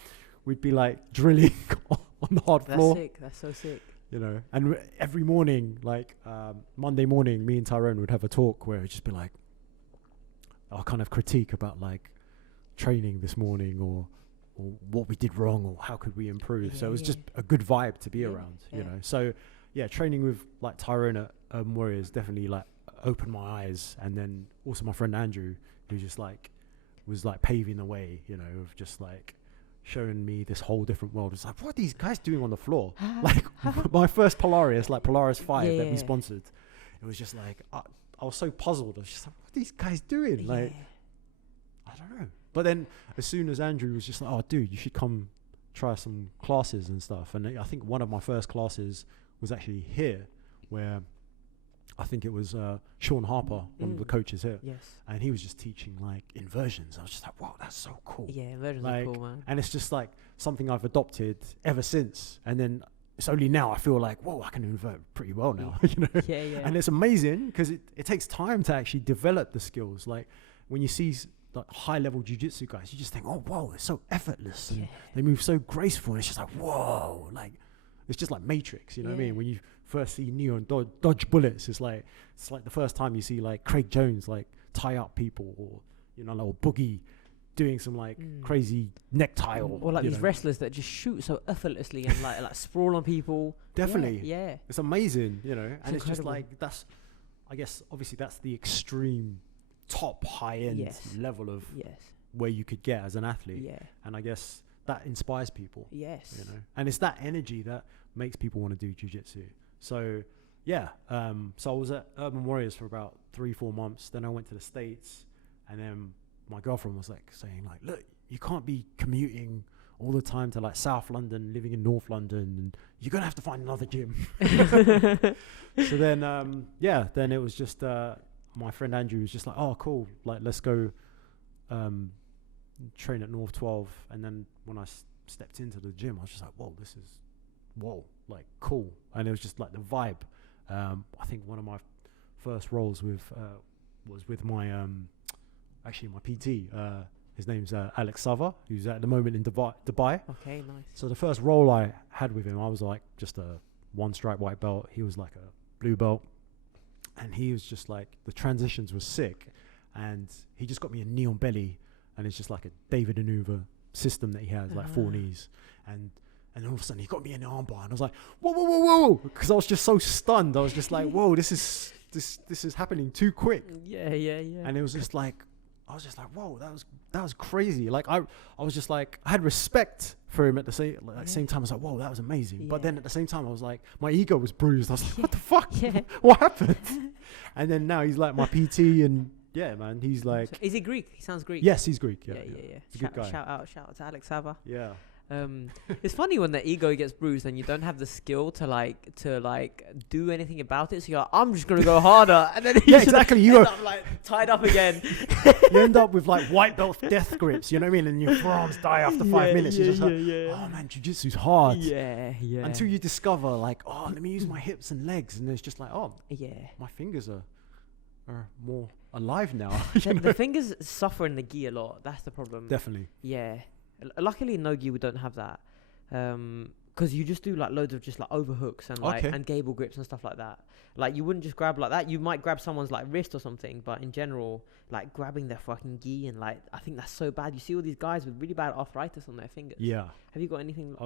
we'd be like drilling on the hard floor. That's sick. That's so sick. You know, and every morning, like Monday morning, me and Tyrone would have a talk where it'd just be like, our kind of critique about like training this morning or what we did wrong or how could we improve. So it was just a good vibe to be around, you know. So yeah, training with like Tyrone at Urban Warriors definitely like opened my eyes. And then also my friend Andrew, who just like was like paving the way, you know, of just like showing me this whole different world. It's like, what are these guys doing on the floor? Like my first Polaris, like Polaris 5 that we sponsored, it was just like I was so puzzled. I was just like, what are these guys doing? Like, I don't know. But then as soon as Andrew was just like, oh dude, you should come try some classes and stuff. And I think one of my first classes was actually here, where I think it was Sean Harper, one of the coaches here. Yes. And he was just teaching like inversions. I was just like, wow, that's so cool. Yeah, inversions are cool, man. And it's just like something I've adopted ever since. And then it's only now I feel like, whoa, I can invert pretty well now. You know? Yeah. And it's amazing because it takes time to actually develop the skills. Like when you see like high level jiu-jitsu guys, you just think, oh, whoa, it's so effortless. And they move so graceful. And it's just like, whoa, like, it's just like Matrix, you know what I mean? When you first see Neo and dodge bullets, it's like the first time you see like Craig Jones like tie up people, or you know, like Boogie doing some like crazy necktie, or like these wrestlers that just shoot so effortlessly and like sprawl on people. Definitely, yeah. It's amazing, you know, and it's just like I guess obviously that's the extreme top high end level of where you could get as an athlete. Yeah, and I guess that inspires people. Yes. You know, and it's that energy that makes people want to do jiu-jitsu. So yeah, so I was at Urban Warriors for about 3-4 months. Then I went to the States, and then my girlfriend was like saying like, look, you can't be commuting all the time to like South London, living in North London, and you're gonna have to find another gym. So then then it was just my friend Andrew was just like, oh cool, like let's go train at North 12. And then when I stepped into the gym, I was just like, whoa, like cool. And it was just like the vibe. I think one of my first roles was with my actually my PT. His name's Alex Sava, who's at the moment in Dubai. Okay, nice. So the first role I had with him, I was like just a 1-stripe white belt. He was like a blue belt, and he was just like, the transitions were sick, and he just got me a knee on belly. And it's just like a David Anuva system that he has, like 4 knees. And And all of a sudden he got me in the armbar, and I was like, whoa, because I was just so stunned. I was just like, whoa, this is happening too quick. Yeah. And it was just like, I was just like, whoa, that was crazy. Like I was just like, I had respect for him at the same time. I was like, whoa, that was amazing. Yeah. But then at the same time, I was like, my ego was bruised. I was like, what the fuck? Yeah. What happened? And then now he's like my PT, and yeah, man, he's like. So is he Greek? He sounds Greek. Yes, he's Greek. Yeah. He's a good guy. Shout out to Alex Sava. Yeah. It's funny when the ego gets bruised and you don't have the skill to do anything about it. So you're like, I'm just gonna go harder, and then exactly. You end up like tied up again. You end up with like white belt death grips. You know what I mean? And your forearms die after 5 minutes. You're just like, oh man, jiu-jitsu's hard. Yeah. Until you discover like, oh, let me use my hips and legs, and it's just like, oh, yeah, my fingers are more alive now. The fingers suffer in the gi a lot. That's the problem. Definitely. Yeah. Luckily in no gi we don't have that, because you just do like loads of just like overhooks and like and gable grips and stuff like that. Like you wouldn't just grab like that. You might grab someone's like wrist or something, but in general, like grabbing their fucking gi, and like I think that's so bad. You see all these guys with really bad arthritis on their fingers. Yeah. Have you got anything?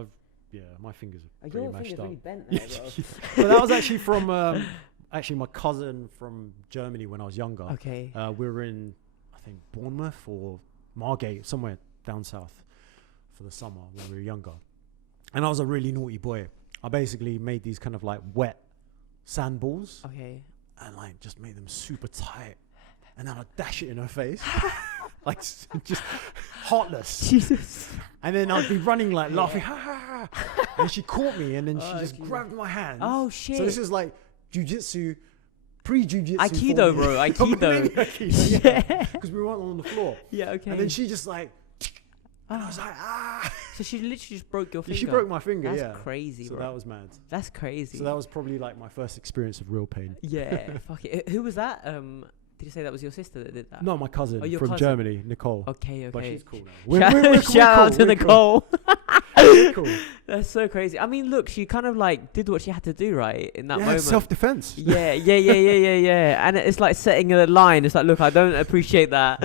My fingers are your pretty fingers mashed really up. Bent there, bro. But that was actually from my cousin from Germany when I was younger. Okay. We were in, I think, Bournemouth or Margate, somewhere down south, for the summer when we were younger. And I was a really naughty boy. I basically made these kind of like wet sand balls. Okay. And like just made them super tight. And then I'd dash it in her face. Like just heartless. Jesus. And then I'd be running like laughing. And she caught me, and then she just grabbed my hand. Oh shit. So this is like jiu-jitsu, pre-jiu-jitsu. Aikido, bro. Aikido. Yeah. Because we weren't on the floor. Yeah, okay. And then she just like, and I was like, So she literally just broke your finger? She broke my finger, That's crazy, bro. So that was mad. That's crazy. So that was probably like my first experience of real pain. Yeah, fuck it. Who was that? Did you say that was your sister that did that? No, my cousin from Germany, Nicole. Okay. But she's cool now. Shout out to Nicole. Cool. That's so crazy. I mean, look, she kind of like did what she had to do, right, in that moment. Self-defense. Yeah. And it's like setting a line. It's like, look, I don't appreciate that.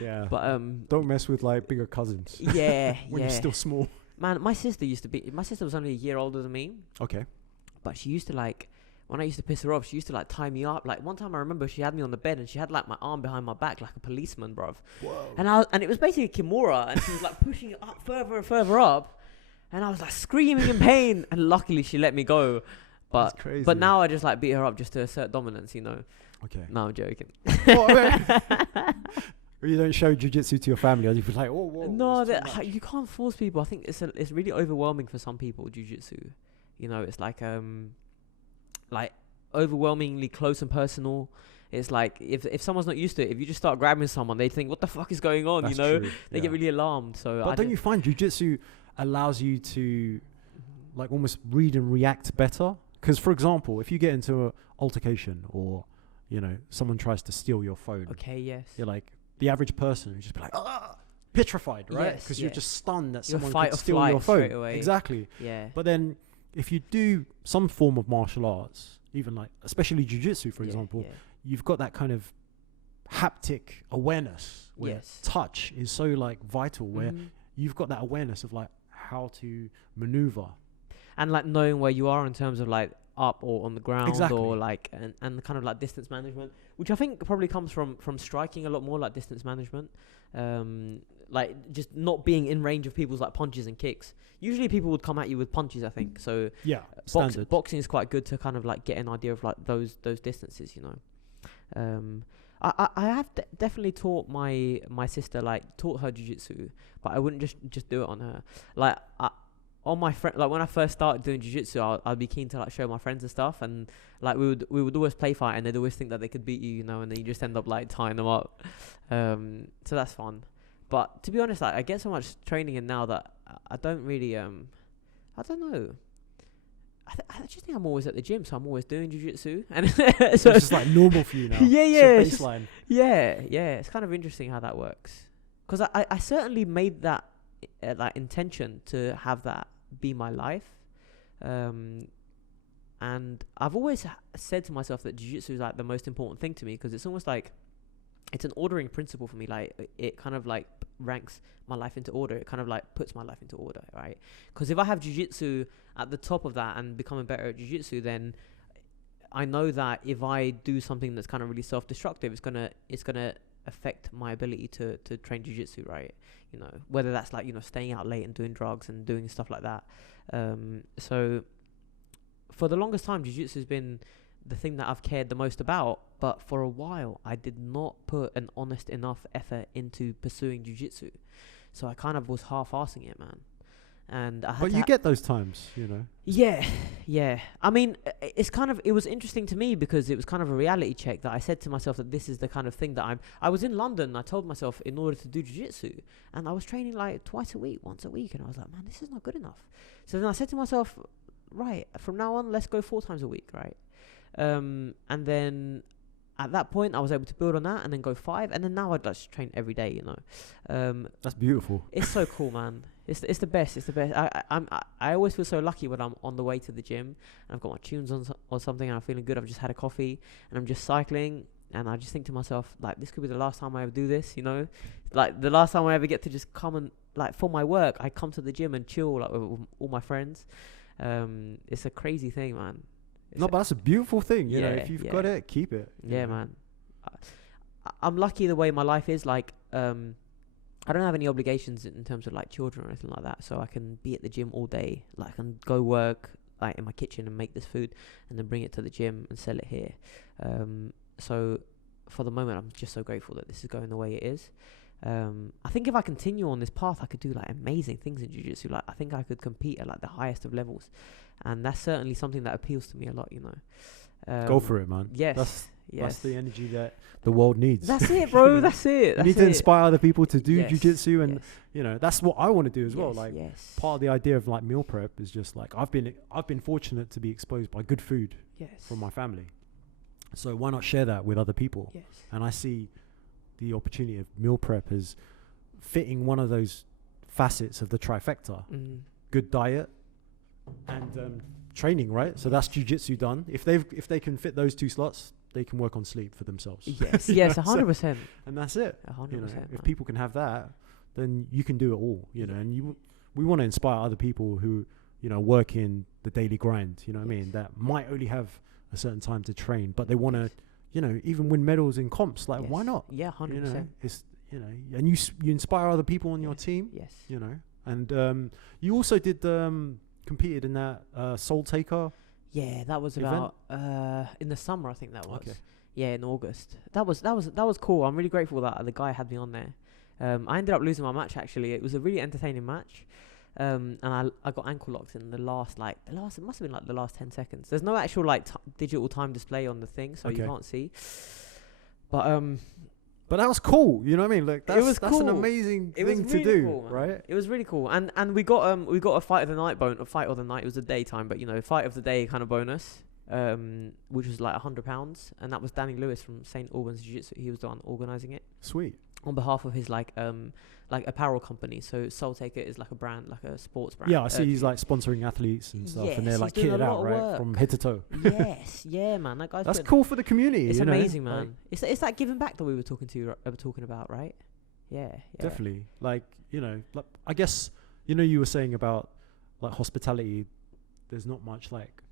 Yeah. But don't mess with like bigger cousins. Yeah. When you're still small. Man, my sister was only a year older than me. Okay. But she used to like, when I used to piss her off, she used to like tie me up. Like one time I remember she had me on the bed and she had like my arm behind my back like a policeman, bruv. Whoa. And it was basically a kimura, and she was like pushing it up further and further up. And I was like screaming in pain, and luckily she let me go. But that's crazy. But now I just like beat her up just to assert dominance, you know. Okay. No, I'm joking. Or you don't show jiu-jitsu to your family, or you be like, whoa. No, you can't force people. I think it's really overwhelming for some people, jiu-jitsu. You know, it's like overwhelmingly close and personal. It's like if someone's not used to it, if you just start grabbing someone, they think, what the fuck is going on? That's you know, true. They get really alarmed. So, but don't you find jiu-jitsu allows you to like almost read and react better? Because for example, if you get into an altercation, or you know someone tries to steal your phone, you're like the average person who's just be like petrified, right? Because you're just stunned that someone could steal your phone. Exactly. Yeah. But then if you do some form of martial arts, even like especially jiu-jitsu, for example, you've got that kind of haptic awareness where touch is so like vital, where you've got that awareness of like how to maneuver and like knowing where you are in terms of like up or on the ground, or like and kind of like distance management, which I think probably comes from striking a lot more, like distance management, like just not being in range of people's like punches and kicks. Usually people would come at you with punches, I think. So boxing is quite good to kind of like get an idea of like those distances, you know. I have definitely taught my sister, like taught her jiu-jitsu, but I wouldn't just do it on her. Like on my friend, like when I first started doing jiu-jitsu, I'd be keen to like show my friends and stuff, and like we would always play fight, and they'd always think that they could beat you, you know, and then you just end up like tying them up. So that's fun. But to be honest, like, I get so much training in now that I don't really I don't know. I just think I'm always at the gym, so I'm always doing jiu-jitsu, and so it's just like normal for you now. Yeah. It's baseline. It's kind of interesting how that works, because I certainly made that like intention to have that be my life, and I've always said to myself that jiu-jitsu is like the most important thing to me, because it's almost like it's an ordering principle for me. Like it kind of like ranks my life into order. It kind of like puts my life into order, right? Because if I have jiu-jitsu at the top of that and becoming better at jiu-jitsu, then I know that if I do something that's kind of really self-destructive, it's gonna affect my ability to train jiu-jitsu, right? You know, whether that's like, you know, staying out late and doing drugs and doing stuff like that. So for the longest time, jiu-jitsu has been the thing that I've cared the most about, but for a while I did not put an honest enough effort into pursuing jiu-jitsu, so I kind of was half-assing it, man. And I had but you get those times, you know. Yeah. I mean, it was interesting to me because it was kind of a reality check that I said to myself that this is the kind of thing that I was in London. I told myself in order to do jiu-jitsu, and I was training like once a week, and I was like, man, this is not good enough. So then I said to myself, right, from now on, let's go 4 times a week, right? And then at that point I was able to build on that and then go 5, and then now I'd just train every day, you know. That's beautiful. It's so cool, man. It's the best. I always feel so lucky when I'm on the way to the gym and I've got my tunes on or something and I'm feeling good. I've just had a coffee and I'm just cycling, and I just think to myself, like, this could be the last time I ever do this, you know, like the last time I ever get to just come and, like, for my work, I come to the gym and chill, like, with all my friends. It's a crazy thing, man. But that's a beautiful thing, you know. If you've got it, keep it. Yeah, man. I'm lucky the way my life is. Like, I don't have any obligations in terms of like children or anything like that, so I can be at the gym all day. Like, I can go work like in my kitchen and make this food, and then bring it to the gym and sell it here. So for the moment, I'm just so grateful that this is going the way it is. I think if I continue on this path, I could do like amazing things in jiu-jitsu. Like, I think I could compete at like the highest of levels, and that's certainly something that appeals to me a lot, you know. Go for it, man. Yes. That's the energy that the world needs. That's it, bro. That's it. You need to inspire other people to do jiu-jitsu, and yes. you know, that's what I want to do as well. Like, yes. part of the idea of like meal prep is just like I've been fortunate to be exposed by good food from my family. So why not share that with other people? Yes. And I see the opportunity of meal prep as fitting one of those facets of the trifecta. Good diet and training, right? So that's jiu-jitsu done. If they can fit those 2 slots, they can work on sleep for themselves. Yes, yes, 100%. And that's it. 100%. You know, if people can have that, then you can do it all. You know, and we want to inspire other people who, you know, work in the daily grind. You know what I mean? That might only have a certain time to train, but they want to, you know, even win medals in comps. Like, why not? Yeah, 100%. You know, it's, you know, and you inspire other people on your team. Yes. You know, and you also did competed in that Soul Taker. Yeah, that was event? about in the summer, I think that was. Okay. Yeah, in August. That was cool. I'm really grateful that the guy had me on there. I ended up losing my match, actually. It was a really entertaining match. And I got ankle locked in it must have been like the last 10 seconds. There's no actual like digital time display on the thing, so you can't see. But that was cool, you know what I mean? Like, that's cool. an amazing thing to really do, cool, right? It was really cool, and we got a fight of the night It was a daytime, but you know, fight of the day kind of bonus, which was like £100, and that was Danny Lewis from St. Albans Jiu-Jitsu. He was the one organising it. Sweet. On behalf of his like apparel company. So Soul Taker is like a brand, like a sports brand. Yeah, I see he's like sponsoring athletes and stuff, and they're like kitted out, right, from head to toe. Yes, yeah, man. That guy's that's cool for the community. It's amazing, know? man. Like, it's that giving back that we were talking about, right? Yeah. Definitely. Like, you know, like, I guess, you know, you were saying about like hospitality. There's not much like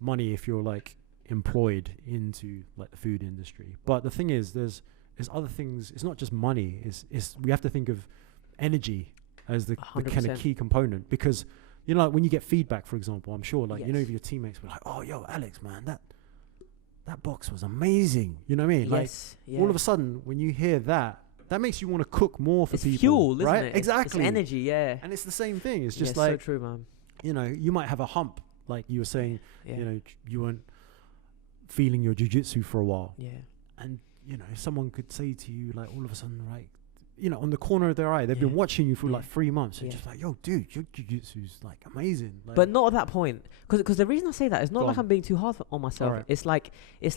money if you're like employed into like the food industry. But the thing is, there's other things. It's not just money. It's we have to think of energy as the kind of key component, because, you know, like when you get feedback, for example, I'm sure like, you know, if your teammates were like, oh, yo, Alex, man, that box was amazing. You know what I mean? Yes, like all of a sudden when you hear that makes you want to cook more for people. It's fuel, right? Isn't it? Exactly. It's energy, yeah. And it's the same thing. It's just like, so true, man. You know, you might have a hump, like you were saying, you know, you weren't feeling your jiu-jitsu for a while. Yeah. And, you know, someone could say to you, like, all of a sudden, like, you know, on the corner of their eye, they've been watching you for like 3 months. They're just like, yo, dude, your jiu-jitsu's like amazing. Like, but not at that point, because the reason I say that is not like I'm being too hard on myself. Right. It's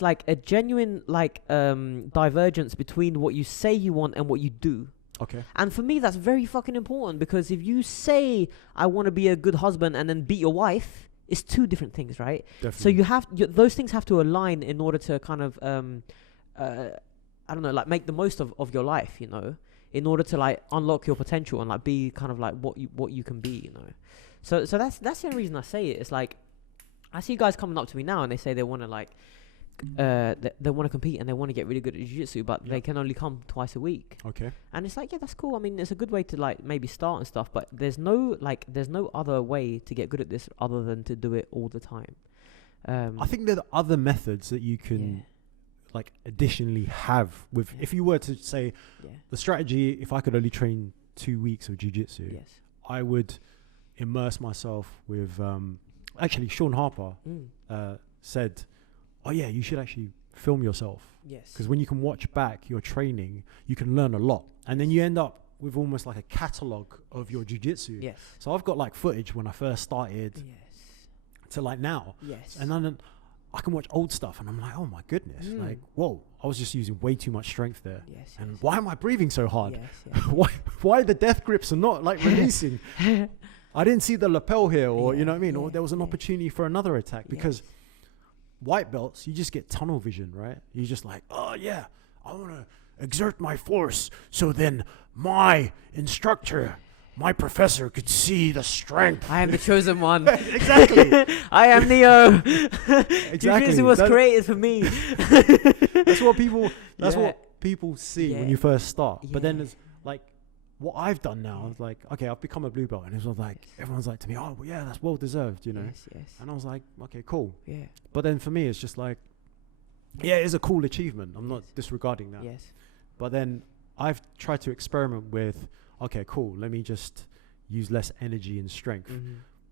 like a genuine like divergence between what you say you want and what you do. Okay. And for me, that's very fucking important, because if you say I want to be a good husband and then beat your wife, it's 2 different things, right? Definitely. So you have those things have to align in order to kind of I don't know, like make the most of your life, you know. in order to like unlock your potential and like be kind of like what you can be, you know. So that's the only reason I say it. It's like I see guys coming up to me now and they say they want to like they want to compete and they want to get really good at jiu-jitsu, but they can only come twice a week. Okay. And it's like, yeah, that's cool. I mean, it's a good way to like maybe start and stuff, but there's no other way to get good at this other than to do it all the time. I think there are other methods that you can like additionally have with, if you were to say the strategy, if I could only train 2 weeks of jiu-jitsu, I would immerse myself with, actually Sean Harper said, oh yeah, you should actually film yourself. Yes. Because when you can watch back your training, you can learn a lot. And then you end up with almost like a catalogue of your jiu-jitsu. Yes. So I've got like footage when I first started to like now. Yes. And then I can watch old stuff and I'm like, oh my goodness. Like, whoa, I was just using way too much strength there. Yes. And why am I breathing so hard? Why the death grips are not like releasing? I didn't see the lapel here, or you know what I mean? Or there was an opportunity for another attack, because white belts, you just get tunnel vision, right? You're just like, oh yeah, I want to exert my force so then my instructor, my professor could see the strength. I am the chosen one. Exactly. I am Neo. Exactly. Jiu-jitsu was created for me. That's what people see when you first start. But then it's like, what I've done now is like, okay, I've become a blue belt, and everyone's like to me, oh well, yeah, that's well deserved, you know. Yes. And I was like, okay, cool. Yeah. But then for me, it's just like, yeah, it's a cool achievement. I'm not disregarding that. Yes. But then I've tried to experiment with, okay, cool, let me just use less energy and strength.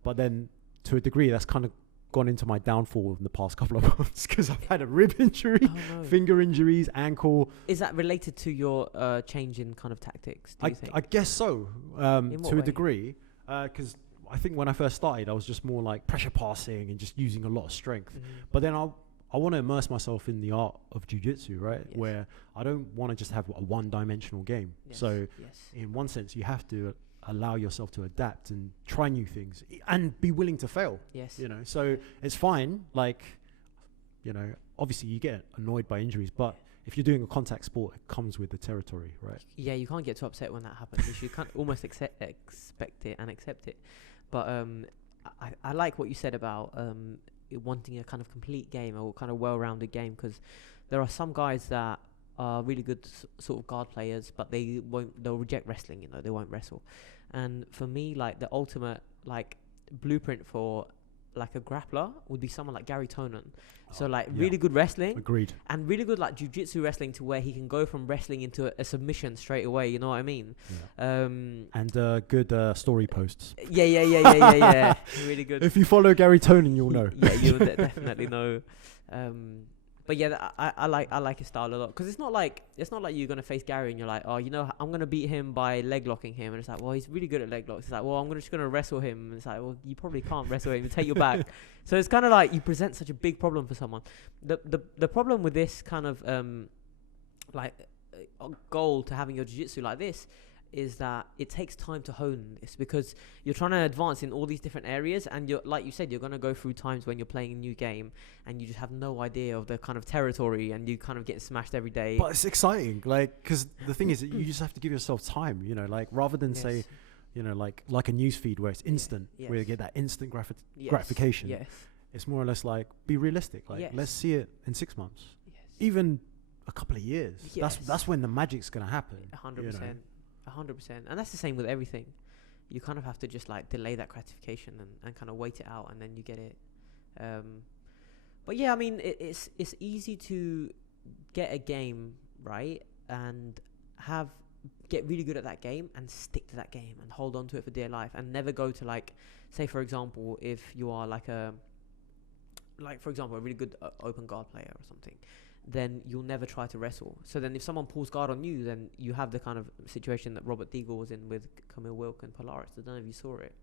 But then to a degree, that's kind of gone into my downfall in the past couple of months, because I've had a rib injury, finger injuries, ankle. Is that related to your change in kind of tactics, do you think? I guess so, to a degree, because I think when I first started, I was just more like pressure passing and just using a lot of strength. But then I want to immerse myself in the art of jiu-jitsu, right? Yes. Where I don't want to just have a one-dimensional game. Yes. So in one sense, you have to allow yourself to adapt and try new things and be willing to fail. Yes. You know, so it's fine. Like, you know, obviously you get annoyed by injuries, but if you're doing a contact sport, it comes with the territory, right? Yeah, you can't get too upset when that happens. You should almost expect it and accept it. But I like what you said about wanting a kind of complete game or kind of well-rounded game, because there are some guys that are really good sort of guard players, but they'll reject wrestling, you know, they won't wrestle. And for me, like the ultimate like blueprint for like a grappler would be someone like Gary Tonin. So like really good wrestling. Agreed. And really good like jiu-jitsu wrestling, to where he can go from wrestling into a submission straight away, you know what I mean? Yeah. And good story posts. Yeah. Really good. If you follow Gary Tonin, you'll know. Yeah, you'll definitely know. But yeah, I like his style a lot, because it's not like you're gonna face Gary and you're like, oh, you know, I'm gonna beat him by leg locking him, and it's like, well, he's really good at leg locks. It's like, well, I'm just gonna wrestle him, and it's like, well, you probably can't wrestle him. Take your back. So it's kind of like you present such a big problem for someone. The problem with this kind of goal to having your jiu-jitsu like this is that it takes time to hone this, because you're trying to advance in all these different areas, and you're, like you said, you're going to go through times when you're playing a new game and you just have no idea of the kind of territory, and you kind of get smashed every day. But it's exciting, like, because the thing is that you just have to give yourself time, you know, like, rather than say, you know, like a news feed where it's instant, where you get that instant gratification. Yes. It's more or less like, be realistic, like, let's see it in 6 months, even a couple of years. That's when the magic's going to happen. 100%. You know? 100%. And that's the same with everything. You kind of have to just like delay that gratification and kind of wait it out, and then you get it. But yeah, I mean, it's easy to get a game right and get really good at that game and stick to that game and hold on to it for dear life, and never go to like, say for example, if you are like for example a really good open guard player or something, then you'll never try to wrestle. So then if someone pulls guard on you, then you have the kind of situation that Robert Deagle was in with Camille Wilk and Polaris. I don't know if you saw it.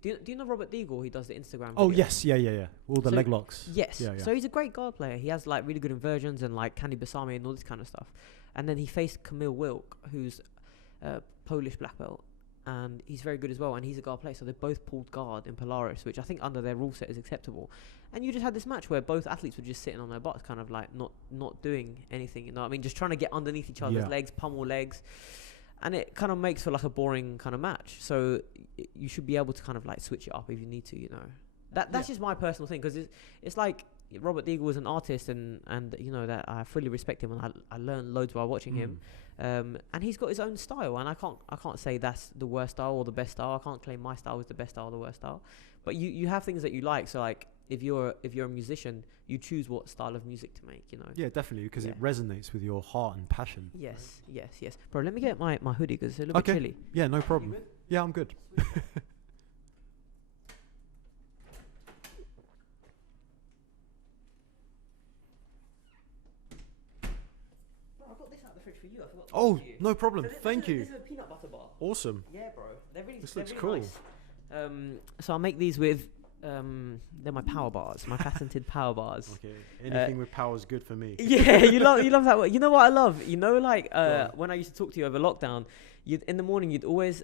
Do you know Robert Deagle? He does the Instagram Oh, videos. yes. Yeah. All the leg locks. Yes. Yeah. So he's a great guard player. He has like really good inversions and like Candy Basami and all this kind of stuff. And then he faced Camille Wilk, who's a Polish black belt. And he's very good as well, and he's a guard player, so they both pulled guard in Polaris, which I think under their rule set is acceptable. And you just had this match where both athletes were just sitting on their butts, kind of like not doing anything, you know what I mean? Just trying to get underneath each other's legs, pummel legs. and it kind of makes for like a boring kind of match. So you should be able to kind of like switch it up if you need to, you know. That's just my personal thing, because it's like Robert Deagle was an artist, and you know that I fully respect him, and I learned loads while watching him. And he's got his own style, and I can't say that's the worst style or the best style. I can't claim my style is the best style or the worst style. But you have things that you like. So like if you're a musician, you choose what style of music to make, you know. Yeah, definitely, because it resonates with your heart and passion. Yes. Bro, let me get my hoodie because it's a little bit chilly. Yeah, no problem. Yeah, I'm good. For you, I forgot to oh, no problem. Thank you. This is a peanut butter bar. Awesome. Yeah, bro. This looks cool. Nice. So I make these with they're my power bars, my patented power bars. Okay. Anything with power is good for me. Yeah, you love that. You know what I love? You know, like when I used to talk to you over lockdown, in the morning you'd always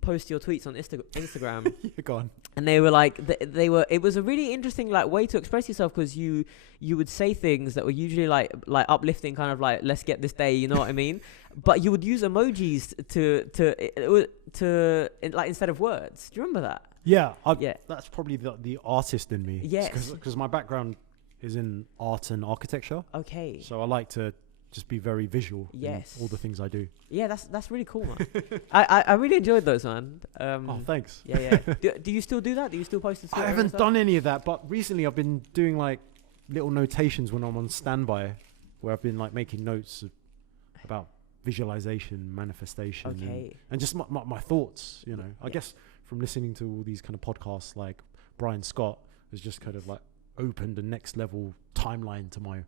post your tweets on Instagram. You're gone. And they were like, they were. It was a really interesting like way to express yourself, because you would say things that were usually like uplifting, kind of like, let's get this day, you know what I mean? But you would use emojis to like instead of words. Do you remember that? Yeah, that's probably the artist in me. Yes, because my background is in art and architecture. Okay. So I like to just be very visual. Yes. In all the things I do. Yeah, that's really cool, man. I really enjoyed those, man. Oh, thanks. Yeah. Do you still do that? Do you still post it? I haven't done any of that, but recently I've been doing like little notations when I'm on standby, where I've been like making notes about visualization, manifestation, and just my thoughts, you know. I guess from listening to all these kind of podcasts, like Brian Scott has just kind of like opened the next level timeline to my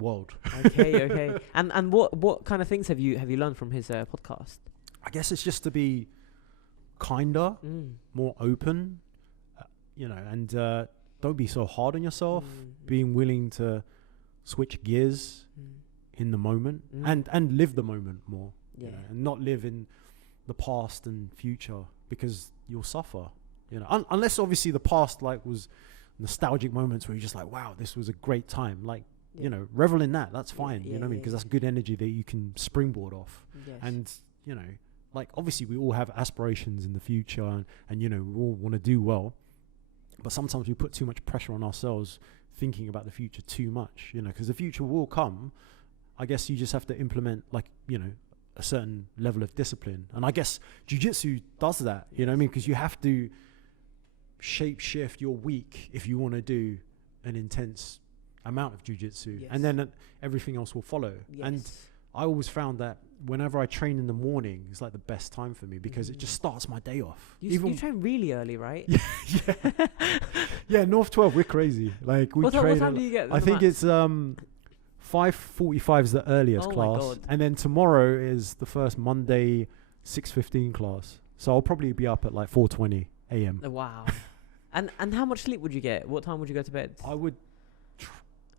world. Okay. And what kind of things have you learned from his podcast? I guess it's just to be kinder, more open, you know, and don't be so hard on yourself. Being willing to switch gears in the moment and live the moment more, you know, and not live in the past and future, because you'll suffer, you know, unless obviously the past like was nostalgic moments where you're just like, wow, this was a great time, like, you know, revel in that. That's fine, you know what I mean? Because that's good energy that you can springboard off. Yes. And, you know, like obviously we all have aspirations in the future, and you know, we all want to do well. But sometimes we put too much pressure on ourselves thinking about the future too much, you know, because the future will come. I guess you just have to implement, like, you know, a certain level of discipline. And I guess jiu-jitsu does that, you know what I mean? Because you have to shape shift your week if you want to do an intense amount of jiu-jitsu, and then everything else will follow. And I always found that whenever I train in the morning, it's like the best time for me, because it just starts my day off. You train really early, right? Yeah, North 12, we're crazy. Like we train. What time do you get? I think it's 5:45 is the earliest class, my God. and then tomorrow is the first Monday 6:15 class. So I'll probably be up at like 4:20 a.m. Wow. And how much sleep would you get? What time would you go to bed? I would.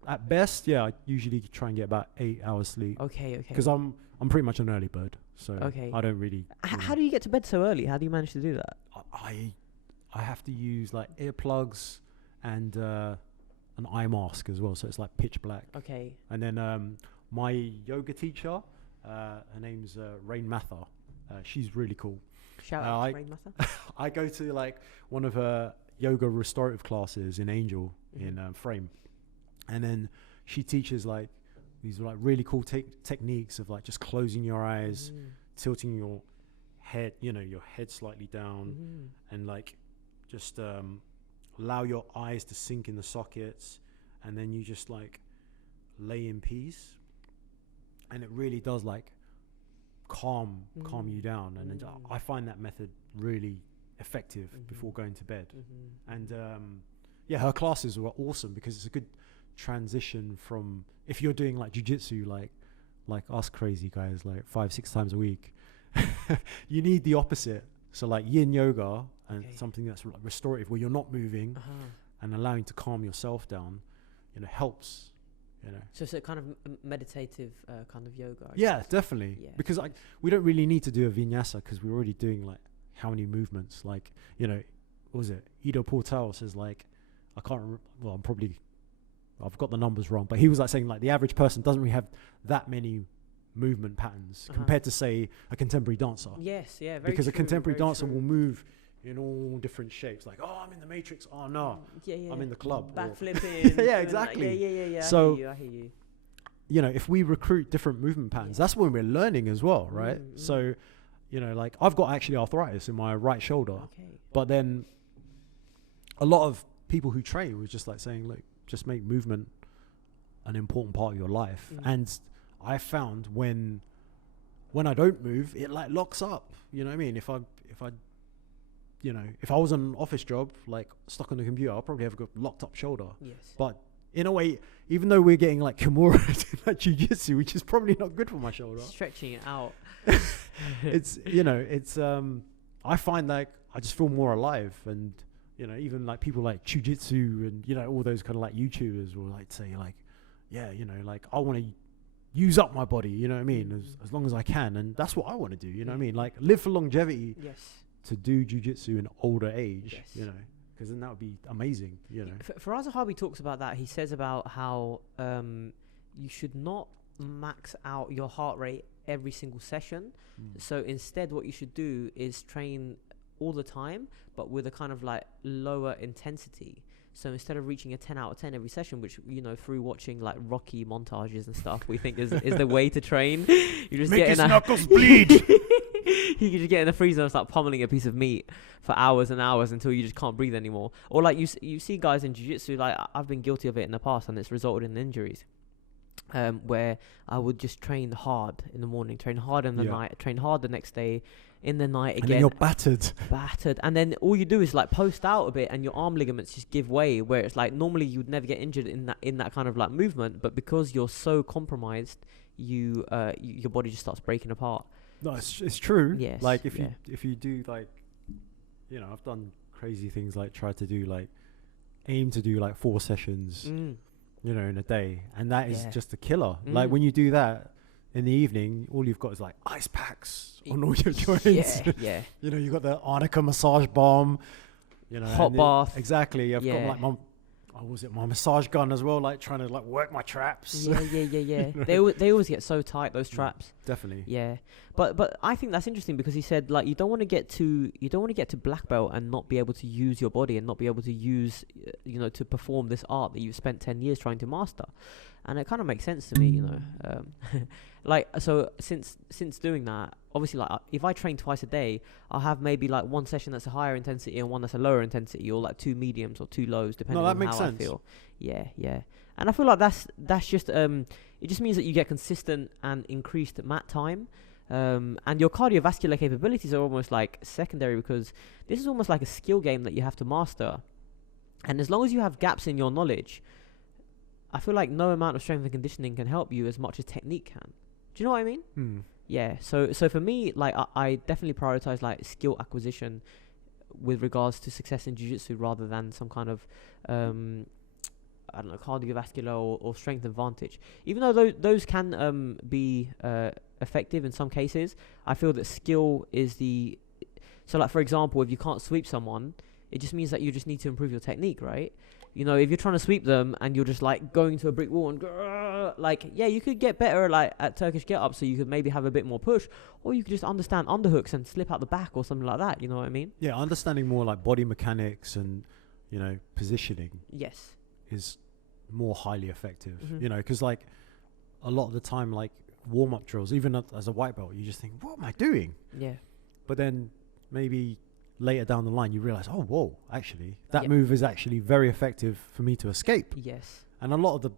At best, I usually try and get about 8 hours sleep. Okay. Because I'm pretty much an early bird, so I don't really. How do you get to bed so early? How do you manage to do that? I have to use like earplugs and an eye mask as well, so it's like pitch black. Okay. And then my yoga teacher, her name's Rain Mather. She's really cool. Shout out to Rain Mather. I go to like one of her yoga restorative classes in Angel in Frame. And then she teaches like these like really cool techniques of like just closing your eyes, tilting your head, you know, your head slightly down, and like just allow your eyes to sink in the sockets, and then you just like lay in peace, and it really does like calm you down. And I find that method really effective before going to bed. And her classes were awesome, because it's a good transition from, if you're doing like jiu-jitsu like us crazy guys like 5-6 times a week, you need the opposite. So like yin yoga and something that's like restorative, where you're not moving and allowing to calm yourself down, you know, helps, you know. So it's a kind of meditative kind of yoga. Definitely. Because we don't really need to do a vinyasa, because we're already doing like how many movements, like, you know, what was it, Ido Portal says like, I can't remember, well I've got the numbers wrong, but he was like saying like the average person doesn't really have that many movement patterns compared to, say, a contemporary dancer. Yes, yeah, very because true, a contemporary dancer true. will move in all different shapes, like, oh, I'm in the Matrix, oh no, yeah, I'm in the club, backflipping. yeah, exactly. Yeah. So I hear you. You know, if we recruit different movement patterns, that's when we're learning as well, right? So, you know, like I've got actually arthritis in my right shoulder, but then a lot of people who train was just like saying, look, just make movement an important part of your life. And I found when I don't move, it like locks up. You know what I mean? If I you know, if I was on an office job, like stuck on the computer, I'll probably have a locked up shoulder. Yes. But in a way, even though we're getting like kimura in that jiu-jitsu, which is probably not good for my shoulder. Stretching it out. It's, you know, it's, I find like I just feel more alive. And, you know, even like people like jiu-jitsu and, you know, all those kind of like YouTubers will like say like, yeah, you know, like I want to use up my body, you know what I mean? As long as I can. And that's what I want to do, you know what I mean? Like live for longevity. Yes. To do jiu-jitsu in older age, you know, because then that would be amazing, you know. Faraz Zahabi talks about that. He says about how you should not max out your heart rate every single session. So instead, what you should do is train all the time, but with a kind of like lower intensity. So instead of reaching a 10 out of 10 every session, which, you know, through watching like Rocky montages and stuff, we think is the way to train. You just make his knuckles bleed. You can just get in the freezer and start pummeling a piece of meat for hours and hours until you just can't breathe anymore. Or like you see guys in jiu-jitsu, like I've been guilty of it in the past, and it's resulted in injuries. Where I would just train hard in the morning, train hard in the night, train hard the next day, in the night again. And then you're battered. And then all you do is like post out a bit and your arm ligaments just give way, where it's like normally you would never get injured in that kind of like movement, but because you're so compromised, your body just starts breaking apart. No, it's true. Yes. Like if you do like, you know, I've done crazy things like aim to do like 4 sessions, you know, in a day, and that is just a killer. Like when you do that in the evening, all you've got is like ice packs on all your joints. Yeah. You know, you got the Arnica massage bomb, you know, hot bath. Exactly. I've got like my massage gun as well, like trying to like work my traps. Yeah. They always get so tight, those traps. Definitely. Yeah. But I think that's interesting because he said like you don't want to get to black belt and not be able to use your body and not be able to use you know, to perform this art that you've spent 10 years trying to master. And it kind of makes sense to me, you know. Like, so since doing that, obviously, like if I train twice a day, I'll have maybe like one session that's a higher intensity and one that's a lower intensity, or like 2 mediums or 2 lows, depending on how I feel. Yeah. And I feel like that's just it just means that you get consistent and increased mat time. And your cardiovascular capabilities are almost like secondary, because this is almost like a skill game that you have to master. And as long as you have gaps in your knowledge, I feel like no amount of strength and conditioning can help you as much as technique can. Do you know what I mean? Yeah. So for me, like I definitely prioritize like skill acquisition with regards to success in jiu-jitsu rather than some kind of I don't know, cardiovascular or strength advantage. Even though those can be effective in some cases, I feel that skill is the... So like, for example, if you can't sweep someone, it just means that you just need to improve your technique, right? You know, if you're trying to sweep them and you're just like going to a brick wall and like, yeah, you could get better like at Turkish get-up, so you could maybe have a bit more push, or you could just understand underhooks and slip out the back or something like that, you know what I mean? Yeah, understanding more like body mechanics and, you know, positioning. Yes. Is more highly effective, you know, because like a lot of the time, like warm-up drills, even as a white belt, you just think, what am I doing? Yeah. But then maybe later down the line you realize, oh, whoa, actually that move is actually very effective for me to escape. Yes. And a lot of the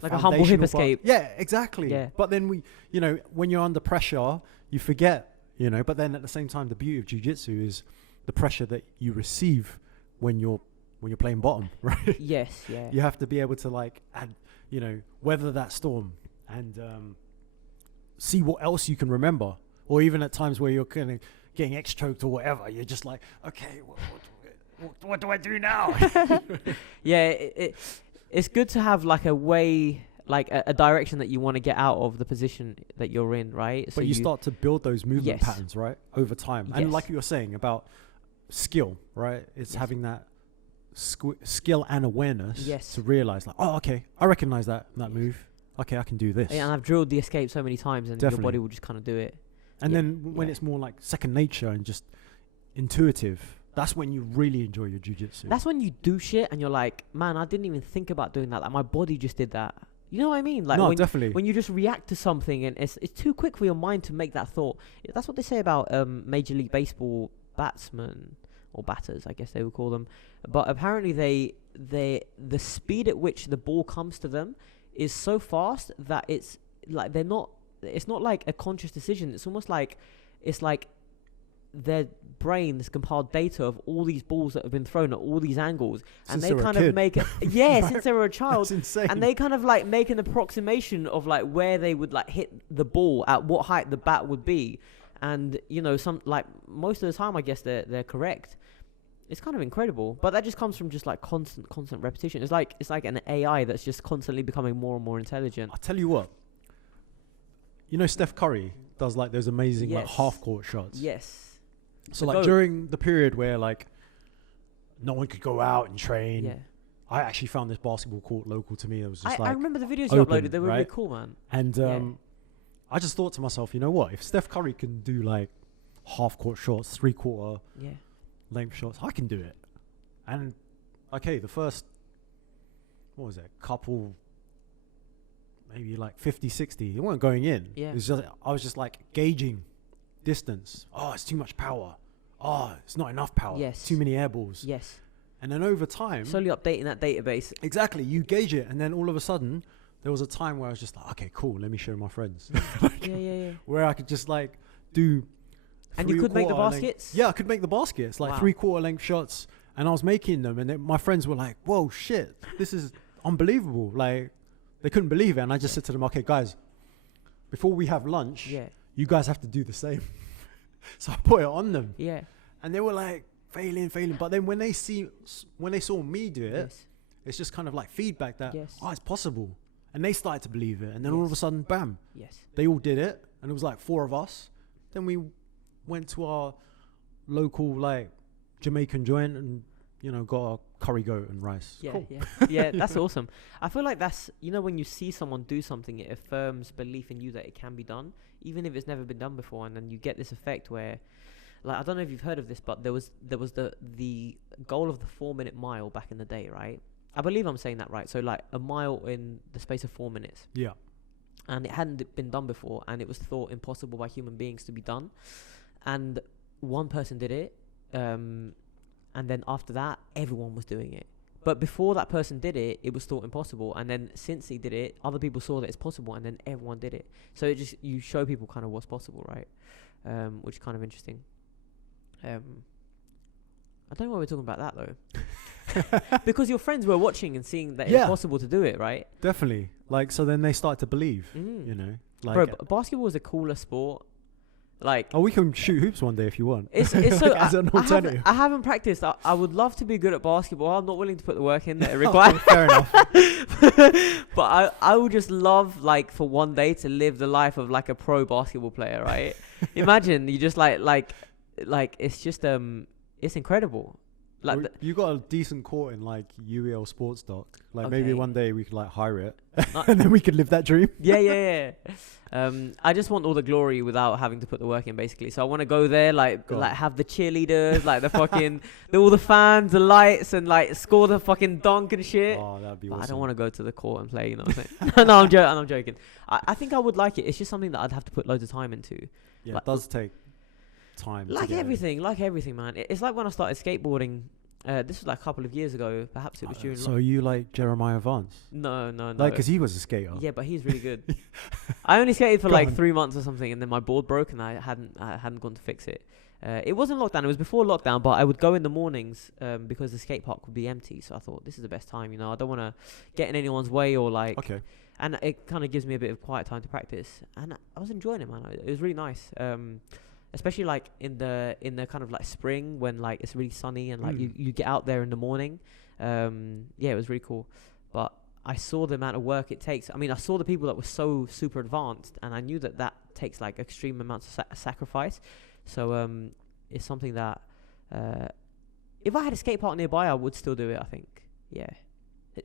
like a humble hip escape. Yeah, exactly. Yeah. But then you know, when you're under pressure, you forget, you know, but then at the same time, the beauty of jiu-jitsu is the pressure that you receive when you're playing bottom, right? Yes, yeah. You have to be able to like you know, weather that storm and see what else you can remember. Or even at times where you're kind of getting X-choked or whatever, you're just like, okay, what do I do now? Yeah, it's good to have like a way, like a direction that you want to get out of the position that you're in, right? But so you start to build those movement patterns, right, over time. And like you were saying about skill, right? It's having that skill and awareness to realize like, oh, okay, I recognize that move. okay, I can do this. Yeah, and I've drilled the escape so many times, and your body will just kind of do it. And then when it's more like second nature and just intuitive, that's when you really enjoy your jiu-jitsu. That's when you do shit and you're like, man, I didn't even think about doing that. Like, my body just did that. You know what I mean? Like, no, definitely. When you just react to something and it's too quick for your mind to make that thought. That's what they say about Major League Baseball batsmen or batters, I guess they would call them. But apparently the speed at which the ball comes to them is so fast that it's like it's not like a conscious decision. It's almost like their brains compiled data of all these balls that have been thrown at all these angles, and they kind of make it. Yeah, right? Since they were a child, that's insane. And they kind of like make an approximation of like where they would like hit the ball at what height the bat would be, and you know, some like most of the time, I guess they're correct. It's kind of incredible, but that just comes from just like constant repetition. It's like an AI that's just constantly becoming more and more intelligent. I'll tell you what. You know, Steph Curry does like those amazing like half court shots. Yes. So like during the period where like no one could go out and train, I actually found this basketball court local to me. It was just I remember the videos you uploaded. They were really cool, man. And I just thought to myself, you know what? If Steph Curry can do like half court shots, 3/4 length shots, I can do it. And okay, the first, what was it? Couple, maybe like 50, 60. They weren't going in. Yeah. It was just, I was just like gauging distance. Oh, it's too much power. Oh, it's not enough power. Yes. Too many air balls. Yes. And then over time, slowly updating that database. Exactly. You gauge it, and then all of a sudden, there was a time where I was just like, okay, cool. Let me show my friends. Where I could just like do. And you could make the baskets? Yeah, I could make the baskets, like 3/4 length shots, and I was making them, and then my friends were like, "Whoa, shit, this is unbelievable!" Like, they couldn't believe it, and I just said to them, "Okay, guys, before we have lunch, you guys have to do the same." So I put it on them. Yeah. And they were like failing. But then when they saw me do it, it's just kind of like feedback that it's possible, and they started to believe it, and then all of a sudden, bam, they all did it, and it was like 4 of us. Then we went to our local like Jamaican joint and got a curry goat and rice. Yeah, that's awesome. I feel like that's, when you see someone do something, it affirms belief in you that it can be done, even if it's never been done before. And then you get this effect where, like, I don't know if you've heard of this, but there was the goal of the 4-minute mile back in the day, right? I believe I'm saying that right. So like a mile in the space of 4 minutes. Yeah. And it hadn't been done before, and it was thought impossible by human beings to be done. And one person did it, and then after that, everyone was doing it. But before that person did it, it was thought impossible. And then since he did it, other people saw that it's possible, and then everyone did it. So it just, you show people kind of what's possible, right? Which is kind of interesting. I don't know why we're talking about that, though. Because your friends were watching and seeing that it's possible to do it, right? Definitely. Like, so then they start to believe, Like, bro, basketball is a cooler sport. Like, we can shoot hoops one day if you want. It's so as an alternative. I haven't practiced. I would love to be good at basketball. I'm not willing to put the work in that it requires. Fair enough. But I would just love, like, for one day to live the life of like a pro basketball player, right? Imagine you just like it's just it's incredible. Like, well, you got a decent court in like UEL Sports Dock. Like, maybe one day we could like hire it, and then we could live that dream. Yeah. I just want all the glory without having to put the work in, basically. So I want to go there, like have the cheerleaders, like the fucking, all the fans, the lights, and like score the fucking dunk and shit. Oh, that'd be awesome. I don't want to go to the court and play. You know what I'm saying? No, I'm joking. I think I would like it. It's just something that I'd have to put loads of time into. Yeah, it does take time. Like everything, man. It's like when I started skateboarding. This was like a couple of years ago. Perhaps it was during. So you like Jeremiah Vance? No. Like, because he was a skater. Yeah, but he's really good. I only skated for like 3 months or something, and then my board broke, and I hadn't gone to fix it. It wasn't lockdown. It was before lockdown, but I would go in the mornings because the skate park would be empty. So I thought, this is the best time. I don't want to get in anyone's way or like. Okay. And it kind of gives me a bit of quiet time to practice, and I was enjoying it, man. It was really nice. Especially like in the kind of like spring when like it's really sunny and like you get out there in the morning. It was really cool. But I saw the amount of work it takes. I mean, I saw the people that were so super advanced, and I knew that takes like extreme amounts of sacrifice. So it's something that if I had a skate park nearby, I would still do it, I think. Yeah.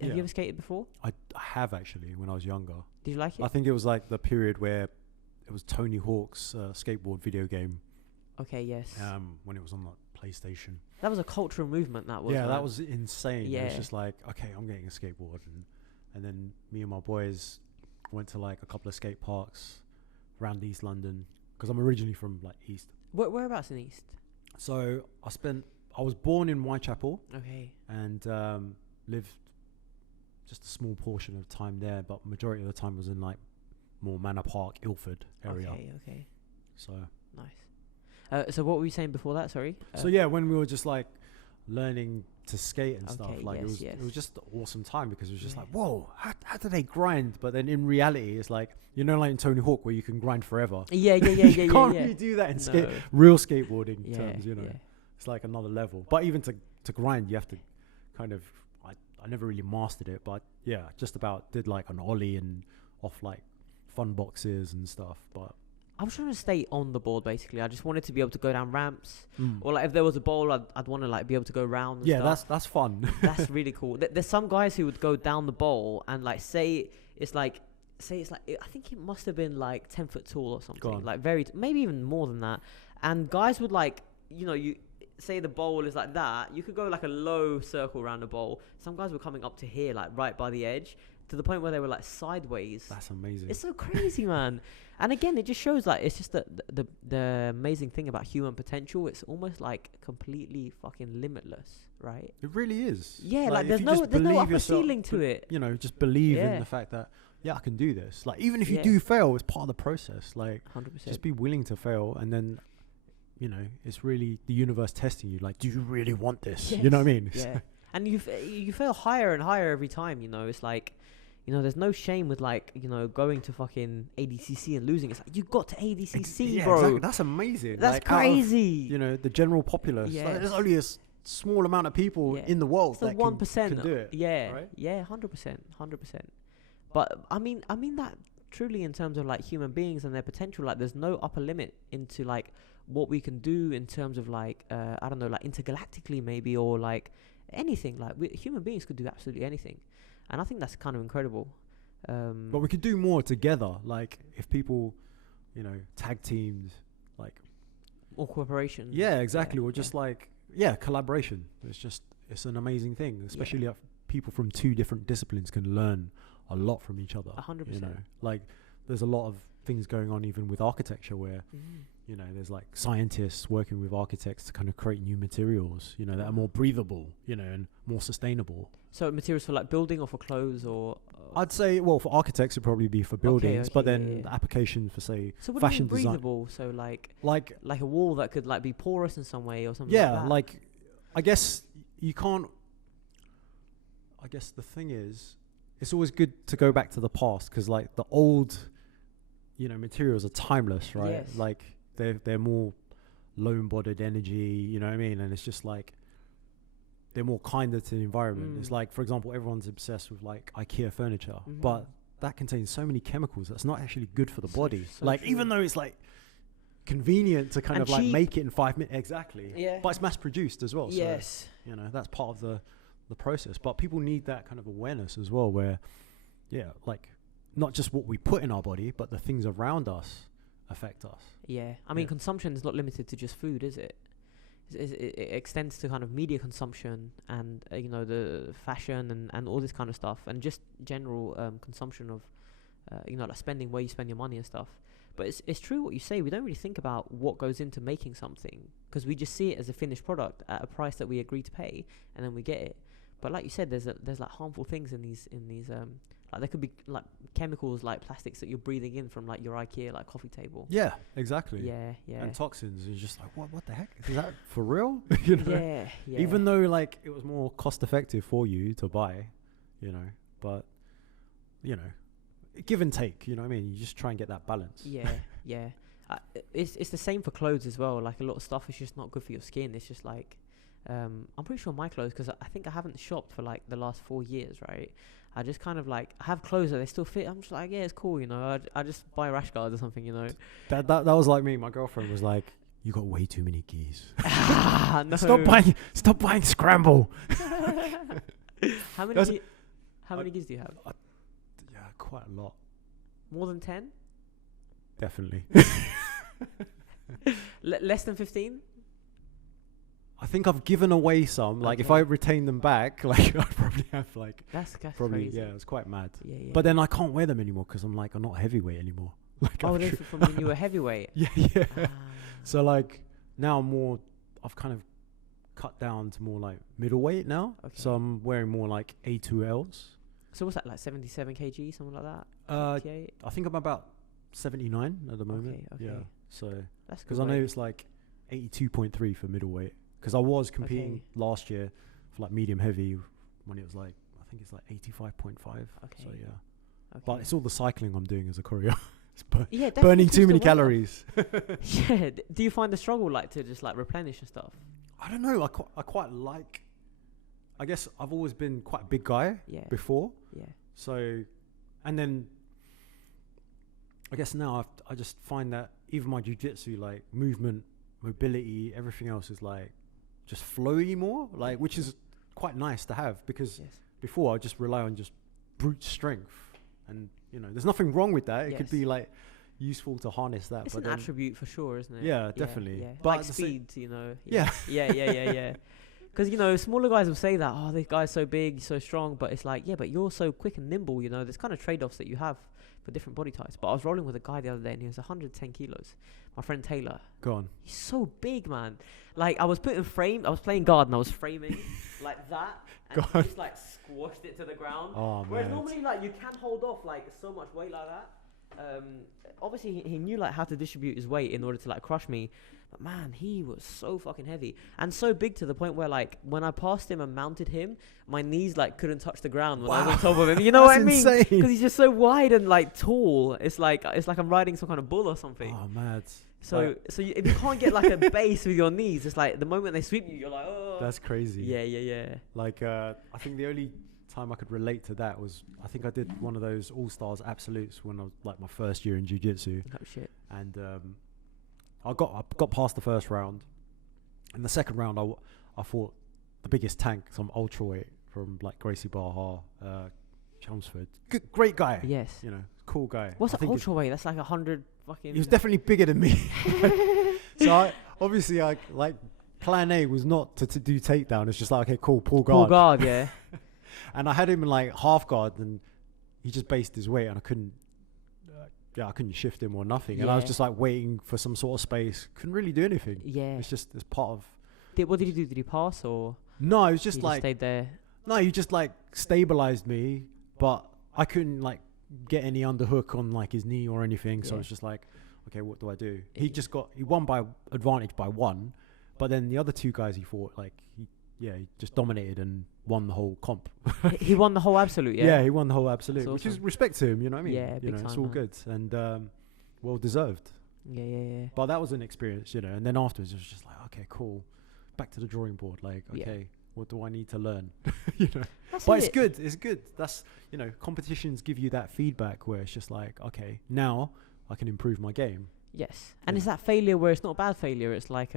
Have you ever skated before? I have actually when I was younger. Did you like it? I think it was like the period where it was Tony Hawk's skateboard video game. Okay, yes. When it was on the PlayStation. That was a cultural movement. That was. Yeah, man. that was insane. Yeah. It was just like, okay, I'm getting a skateboard, and then me and my boys went to like a couple of skate parks around East London because I'm originally from like East. Whereabouts in East? So I was born in Whitechapel. Okay. And lived just a small portion of time there, but majority of the time was in like more Manor Park, Ilford area. Okay. So nice. So what were you saying before that? Sorry. So yeah, when we were just like learning to skate and stuff, like yes, it was just an awesome time because it was just like, whoa, how do they grind? But then in reality, it's like, you know, like in Tony Hawk where you can grind forever. Yeah. You can't really do that in real skateboarding terms, you know. Yeah. It's like another level. But even to grind, you have to kind of, I never really mastered it, but yeah, just about did like an ollie and off like fun boxes and stuff. But I was trying to stay on the board basically. I just wanted to be able to go down ramps, or like if there was a bowl, I'd want to like be able to go round. And stuff. that's fun. That's really cool. There's some guys who would go down the bowl and like say it's like I think it must have been like 10 foot tall or something, like maybe even more than that. And guys would like, you know, you say the bowl is like that, you could go like a low circle around the bowl. Some guys were coming up to here, like right by the edge, to the point where they were like sideways. That's amazing. It's so crazy, man. And again, it just shows like it's just the amazing thing about human potential. It's almost like completely fucking limitless, right? It really is. Yeah, like there's no upper ceiling to it. You know, just believe in the fact that I can do this. Like even if you do fail, it's part of the process. Like 100%. Just be willing to fail, and then, you know, it's really the universe testing you. Like, do you really want this? Yes. You know what I mean? Yeah. And you fail higher and higher every time. You know, it's like, you know, there's no shame with like, you know, going to fucking ADCC and losing. It's like you got to ADCC, bro. Exactly. That's amazing. That's like, crazy. You know, the general populace. Like, there's only a small amount of people in the world it's the that 1% can do it. Yeah, right? Yeah, 100%. But I mean that truly in terms of like human beings and their potential. Like, there's no upper limit into like what we can do in terms of like I don't know, like intergalactically maybe, or like anything. Like human beings could do absolutely anything, and I think that's kind of incredible. But we could do more together. Like if people, you know, tag teams, like, or cooperation. Yeah, exactly. Or just like collaboration. It's an amazing thing, especially if people from two different disciplines can learn a lot from each other. 100%. You know, like there's a lot of things going on even with architecture where, you know, there's like scientists working with architects to kind of create new materials, you know, that are more breathable, you know, and more sustainable. So materials for like building or for clothes or? I'd say, well, for architects it'd probably be for buildings, but then the application for say so what fashion do you mean breathable? design. So like a wall that could like be porous in some way or something. Yeah, like that. like I guess you can't. I guess the thing is, it's always good to go back to the past because like the old, you know, materials are timeless, right? Yes. Like they're more low embodied energy, you know what I mean? And it's just like they're more kinder to the environment. It's like, for example, everyone's obsessed with like IKEA furniture, but that contains so many chemicals that's not actually good for the body. So like true. Even though it's like convenient to kind of like make it in 5 minutes, exactly. But it's mass produced as well. Yes. So, you know, that's part of the process. But people need that kind of awareness as well, where like not just what we put in our body, but the things around us affect us. I mean, consumption is not limited to just food, is it? It extends to kind of media consumption and you know, the fashion and all this kind of stuff, and just general consumption of you know, like spending, where you spend your money and stuff. But it's true what you say. We don't really think about what goes into making something because we just see it as a finished product at a price that we agree to pay, and then we get it. But like you said, there's like harmful things in these like there could be like chemicals, like plastics that you're breathing in from like your IKEA like coffee table. Yeah, exactly. Yeah. And toxins. You're just like, what the heck? Is that for real? You know? Yeah. Even though like it was more cost effective for you to buy, you know, but you know, give and take. You know what I mean? You just try and get that balance. Yeah. It's the same for clothes as well. Like a lot of stuff is just not good for your skin. It's just like. I'm pretty sure my clothes, because I think I haven't shopped for like the last 4 years, right? I just kind of like, I have clothes that they still fit. I'm just like, yeah, it's cool, you know. I just buy rash guards or something, you know. That was like me. My girlfriend was like, you got way too many keys. No. Stop buying Scramble. How many How many gis do you have? Yeah, quite a lot. More than 10? Definitely. Less than 15? I think I've given away some. Like, if I retain them back, like, I probably have, like... That's probably, crazy. yeah, it's quite mad. Yeah, yeah. But then I can't wear them anymore because I'm not heavyweight anymore. Like, oh, they're from when you were heavyweight? Yeah. So, like, now I've kind of cut down to more, like, middleweight now. Okay. So I'm wearing more, like, A2Ls. So what's that, like 77 kg, something like that? I think I'm about 79 at the moment. Okay. Yeah. So, that's because I know it's, like, 82.3 for middleweight. Because I was competing last year for like medium heavy when it was like, I think it's like 85.5. Okay. So yeah. Okay. But it's all the cycling I'm doing as a courier. It's burning too many calories. Yeah. Do you find the struggle like to just like replenish and stuff? I don't know. I quite like, I guess I've always been quite a big guy before. Yeah. So, and then I guess now I just find that even my jiu-jitsu, like movement, mobility, everything else is like, just flowy more, like, which is quite nice to have because before I just rely on just brute strength, and you know, there's nothing wrong with that. It could be like useful to harness that. It's an attribute for sure, isn't it? Yeah, definitely. Yeah. But like speed, you know. Yeah. Yeah. Because, you know, smaller guys will say that, oh, this guy's so big, so strong. But it's like, yeah, but you're so quick and nimble, you know. There's kind of trade-offs that you have for different body types. But I was rolling with a guy the other day, and he was 110 kilos. My friend Taylor. Go on. He's so big, man. Like, I was playing guard, and I was framing like that. And he just, like, squashed it to the ground. Oh, Whereas normally, like, you can hold off, like, so much weight like that. Obviously, he knew, like, how to distribute his weight in order to, like, crush me. But man, he was so fucking heavy and so big to the point where, like, when I passed him and mounted him, my knees like couldn't touch the ground when I was on top of him. You know what I mean? Because he's just so wide and like tall. It's like I'm riding some kind of bull or something. Oh, mad. So if you can't get like a base with your knees, it's like the moment they sweep you, you're like, oh. That's crazy. Yeah. Like, I think the only time I could relate to that was, I think I did one of those All-Stars Absolutes when I was like my first year in jiu-jitsu. Oh shit. And I got past the first round. In the second round, I fought the biggest tank, some ultraweight from like Gracie Barha, Chelmsford. Great guy. Yes. You know, cool guy. What's an ultraweight? That's like 100 fucking... He was definitely bigger than me. So I like plan A was not to do takedown. It's just like, okay, cool, pull guard. Pull guard, yeah. And I had him in like half guard, and he just based his weight, and I couldn't shift him or nothing. And I was just like waiting for some sort of space. Couldn't really do anything. Yeah. It's part of... What did he do? Did he pass or... No, it was just like... Just stayed there? No, he just like stabilized me, but I couldn't like get any underhook on like his knee or anything. So it's just like, okay, what do I do? He won by advantage by one, but then the other two guys he fought, like he just dominated and won the whole comp. He won the whole absolute, yeah? Yeah, he won the whole absolute, awesome. which is respect to him, you know what I mean? Yeah, you know, time, it's all good and well deserved. Yeah. But that was an experience, you know, and then afterwards it was just like, okay, cool, back to the drawing board. Like, okay, what do I need to learn? You know, but it's good. That's, you know, competitions give you that feedback where it's just like, okay, now I can improve my game. Yes, and it's that failure where it's not a bad failure. It's like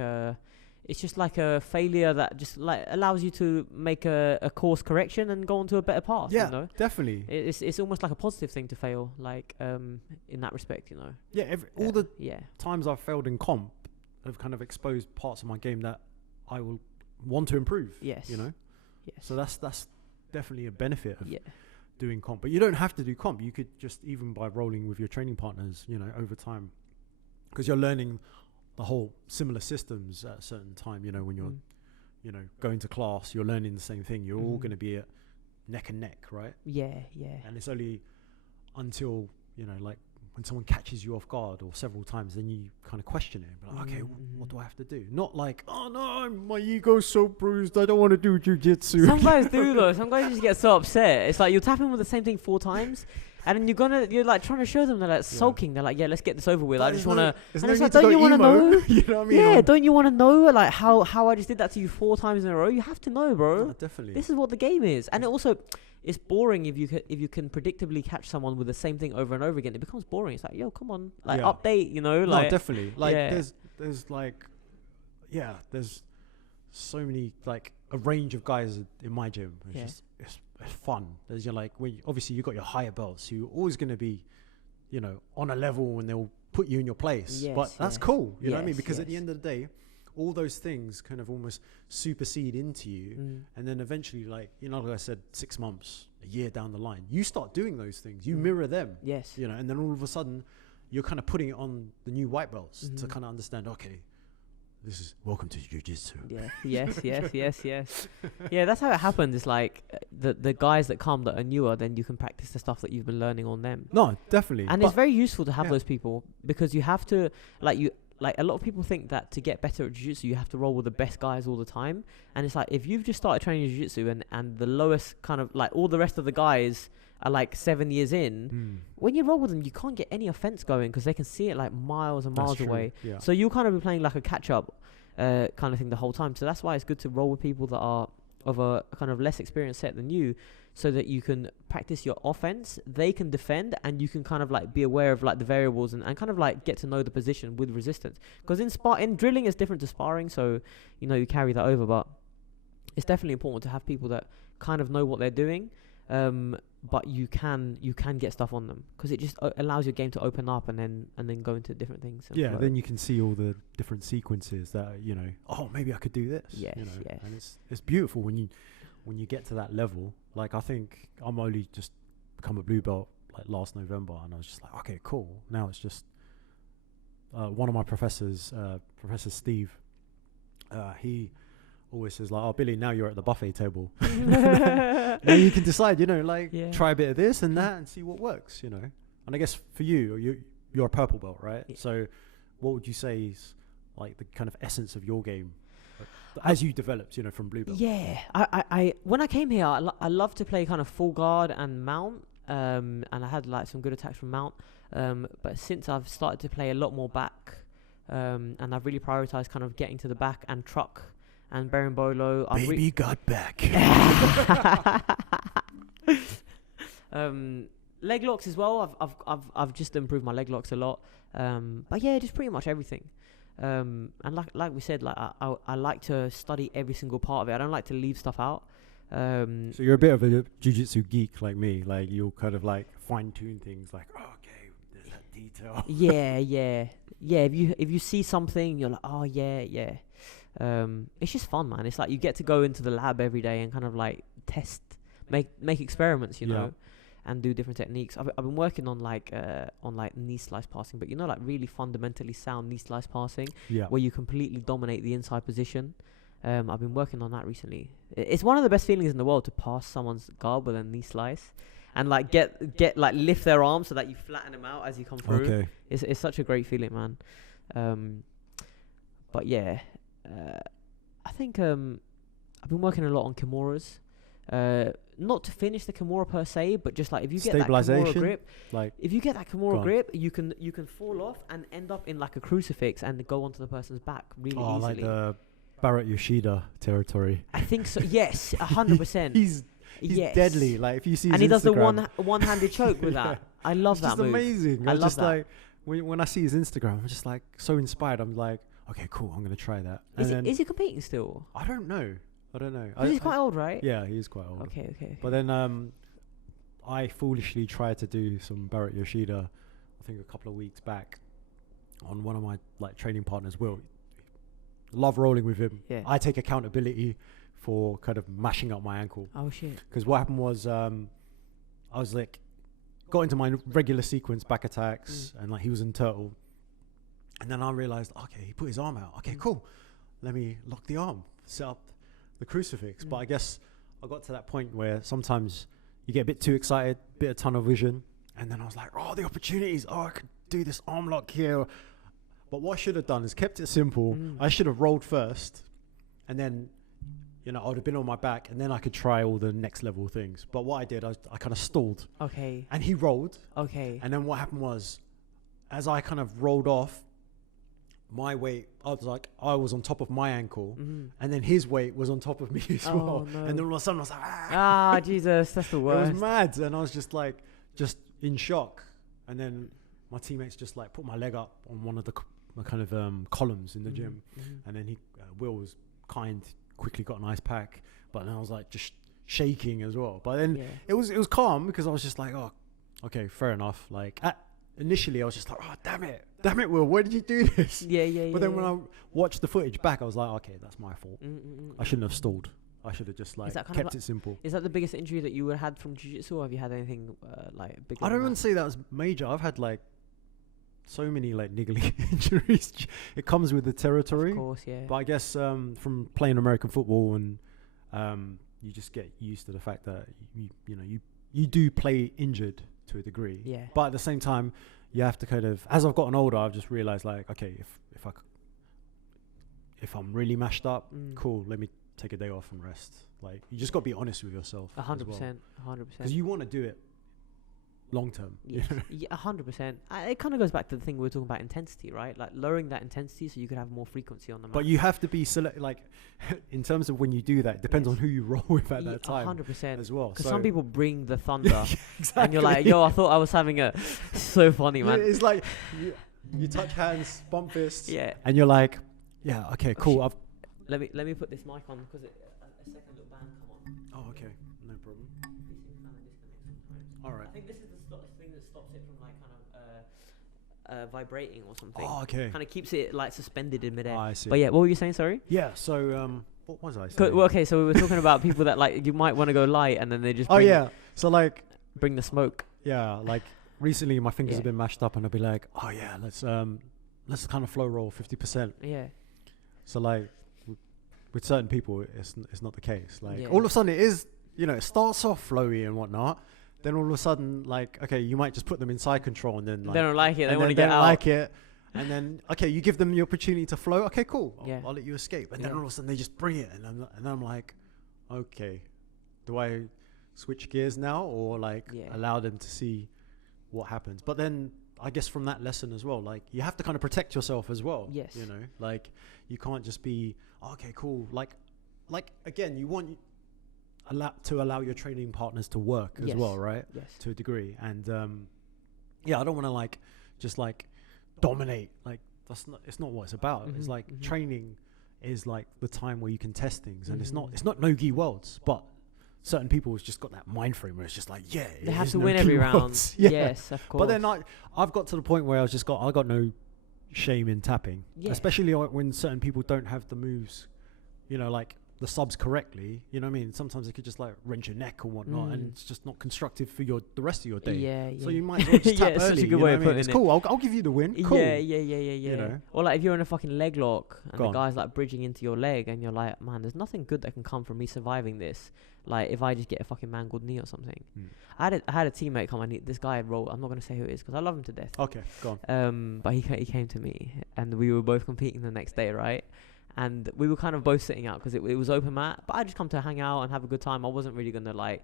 it's just like a failure that just like allows you to make a course correction and go on to a better path. Yeah, you know? Definitely. It's almost like a positive thing to fail, like in that respect, you know. Yeah, all the times I've failed in comp have kind of exposed parts of my game that I will want to improve. Yes, you know. Yes. So that's definitely a benefit of doing comp. But you don't have to do comp. You could just, even by rolling with your training partners, you know, over time, because you're learning the whole similar systems at a certain time. You know, when you're, you know, going to class, you're learning the same thing. You're all going to be at neck and neck, right? Yeah. And it's only until, you know, like when someone catches you off guard or several times, then you kind of question it. But like, okay, what do I have to do? Not like, oh no, my ego's so bruised, I don't want to do jiu-jitsu. Some guys do though. Some guys just get so upset. It's like you're tapping with the same thing 4 times. And then you're like trying to show them, they're like sulking. They're like, yeah, let's get this over with. I just want to. And it's like, don't you want to know? You know what I mean? Yeah, don't you want to know like how I just did that to you 4 times in a row? You have to know, bro. No, definitely. This is what the game is. And it also, it's boring if you can predictably catch someone with the same thing over and over again. It becomes boring. It's like, yo, come on, like update, you know? Like, no, definitely. Like there's like, there's so many, like a range of guys in my gym. It's just, fun. There's you're like, obviously you got your higher belts, so you're always going to be, you know, on a level and they'll put you in your place. Yes, but that's cool, you know what I mean? Because at the yes. end of the day, all those things kind of almost supersede into you. And then eventually, like, you know, like I said, 6 months, a year down the line, you start doing those things. You mirror them. Yes. You know, and then all of a sudden, you're kind of putting it on the new white belts to kind of understand, okay, this is welcome to jiu-jitsu. Yeah. yes. Yeah, that's how it happens. It's like the guys that come that are newer, then you can practice the stuff that you've been learning on them. No, definitely. And it's very useful to have those people, because you have to, like a lot of people think that to get better at jiu-jitsu, you have to roll with the best guys all the time. And it's like, if you've just started training jiu-jitsu and the lowest kind of, like, all the rest of the guys are like 7 years in, when you roll with them, you can't get any offense going because they can see it like miles and miles away. Yeah. So you'll kind of be playing like a catch-up kind of thing the whole time. So that's why it's good to roll with people that are of a kind of less experienced set than you, so that you can practice your offense, they can defend, and you can kind of like be aware of like the variables and kind of like get to know the position with resistance. Because in drilling is different to sparring, so you know, you carry that over, but it's definitely important to have people that kind of know what they're doing. But you can get stuff on them, because it just allows your game to open up and then go into different things. Yeah, then you can see all the different sequences that, you know, oh, maybe I could do this. Yes, you know? yes. And it's beautiful when you get to that level. Like, I think I'm only just become a blue belt like last November, and I was just like, okay, cool. Now it's just one of my professors, Professor Steve, he always says like, oh, Billy, now you're at the buffet table. Now you can decide, you know, like, try a bit of this and that and see what works, you know. And I guess for you're a purple belt, right? Yeah. So what would you say is like the kind of essence of your game as you developed, you know, from blue belt? Yeah, I when I came here, I love to play kind of full guard and mount, and I had like some good attacks from mount. But since I've started to play a lot more back, and I've really prioritized kind of getting to the back and truck and berimbolo. Baby got back. Leg locks as well. I've just improved my leg locks a lot. But yeah, just pretty much everything. And like we said, like I like to study every single part of it. I don't like to leave stuff out. So you're a bit of a jiu-jitsu geek like me. Like, you'll kind of like fine tune things. Like, oh, okay, there's that detail. Yeah. If you see something, you're like, oh yeah. It's just fun, man. It's like you get to go into the lab every day and kind of like test, make experiments, you know, and do different techniques. I've been working on like knee slice passing, but you know, like really fundamentally sound knee slice passing, where you completely dominate the inside position. I've been working on that recently. It's one of the best feelings in the world to pass someone's guard with a knee slice and like get like lift their arms so that you flatten them out as you come through. Okay. It's such a great feeling, man. But yeah, I think I've been working a lot on kimuras. Not to finish the kimura per se, but just like if you get that kimura grip, like if you get that kimura grip, you can fall off and end up in like a crucifix and go onto the person's back really easily. Like the Barrett Yoshida territory. I think so. Yes, 100%. He's deadly. Like, if you see his he Instagram, does the one-handed choke with that. I love that move. It's just amazing. I love that. Like, when I see his Instagram, I'm just like so inspired. I'm like, okay, cool, I'm going to try that. Is he competing still? I don't know. He's quite old, right? Yeah, he is quite old. Okay. But then I foolishly tried to do some Barrett Yoshida, I think a couple of weeks back, on one of my like training partners, Will. Love rolling with him. Yeah. I take accountability for kind of mashing up my ankle. Oh shit. Because what happened was I was like, got into my regular sequence back attacks, and like he was in turtle. And then I realized, okay, he put his arm out. Okay, cool. Let me lock the arm, set up the crucifix. But I guess I got to that point where sometimes you get a bit too excited, bit of tunnel vision. And then I was like, oh, the opportunities. Oh, I could do this arm lock here. But what I should have done is kept it simple. I should have rolled first. And then, you know, I would have been on my back. And then I could try all the next level things. But what I did, I kind of stalled. Okay. And he rolled. Okay. And then what happened was, as I kind of rolled off, my weight, I was on top of my ankle, and then his weight was on top of me as well. No. And then all of a sudden I was like, Jesus, that's the worst. It was mad. And I was just like, just in shock. And then my teammates just like put my leg up on one of the kind of columns in the gym. And then Will was kind, quickly got an ice pack. But then I was like, just shaking as well. But then it was calm because I was just like, oh, okay, fair enough. Like initially I was just like, oh, damn it, Will, why did you do this? But then when I watched the footage back, I was like, okay, that's my fault. I shouldn't have stalled. I should have just like kept it simple. Is that the biggest injury that you had from jiu-jitsu, or have you had anything like bigger? I don't even say that was major. I've had like so many like niggly injuries. It comes with the territory. Of course, yeah. But I guess from playing American football and you just get used to the fact that you do play injured to a degree. Yeah. But at the same time, you have to kind of, as I've gotten older, I've just realized like, okay, if I'm really mashed up, cool, let me take a day off and rest. Like, you just got to be honest with yourself. 100%. Because you want to do it long term. Yeah, 100%. It kind of goes back to the thing we were talking about, intensity, right? Like lowering that intensity so you could have more frequency on the mat. But you have to be like in terms of when you do that, it depends on who you roll with at that time. 100% as well. Because some people bring the thunder, exactly. and you're like, yo, I thought I was having so funny, man. It's like you touch hands, bump fists, yeah, and you're like, yeah, okay, cool. Let me put this mic on because a second little band come on. Oh, okay, no problem. All right. I think this is the thing that stops it from like kind of vibrating or something. Oh, okay. Kind of keeps it like suspended in midair. Oh, I see. But yeah, what were you saying? Sorry. Yeah. So what was I saying? Well, okay, so we were talking about people that like you might want to go light and then they just So like bring the smoke. Yeah, like recently my fingers have been mashed up and I'll be like, oh yeah, let's kind of flow roll 50%. Yeah. So like with certain people, it's not the case. Like all of a sudden it is, it starts off flowy and whatnot. Then all of a sudden, like, okay, you might just put them in side control and then like, they don't like it. They want to get out. Like it. And then, okay, you give them the opportunity to flow. Okay, cool. I'll let you escape. And then all of a sudden they just bring it. And I'm like, okay, do I switch gears now or like allow them to see what happens? But then I guess from that lesson as well, like you have to kind of protect yourself as well. Yes. Like you can't just be, okay, cool. Like again, you want to allow your training partners to work as well, right? Yes. To a degree. And I don't want to like just like dominate. Like it's not what it's about. It's like training is like the time where you can test things, and it's not no-gi worlds, but certain people have just got that mind frame where it's just like, they have to win every round. Yes, of course. But then I've got to the point where I got no shame in tapping, especially when certain people don't have the moves, like the subs correctly. You know what I mean? Sometimes it could just like wrench your neck or whatnot, and it's just not constructive for the rest of your day. Yeah. So you might as well just tap early. Such a good way of putting it. It's cool. I'll give you the win. Cool. Yeah. Or like if you're in a fucking leg lock and the guy's like bridging into your leg, and you're like, man, there's nothing good that can come from me surviving this. Like if I just get a fucking mangled knee or something. I had a teammate come and this guy had rolled. I'm not gonna say who it is because I love him to death. Okay, go on. But he came to me and we were both competing the next day, right? And we were kind of both sitting out because it was open mat, but I just come to hang out and have a good time. I wasn't really gonna like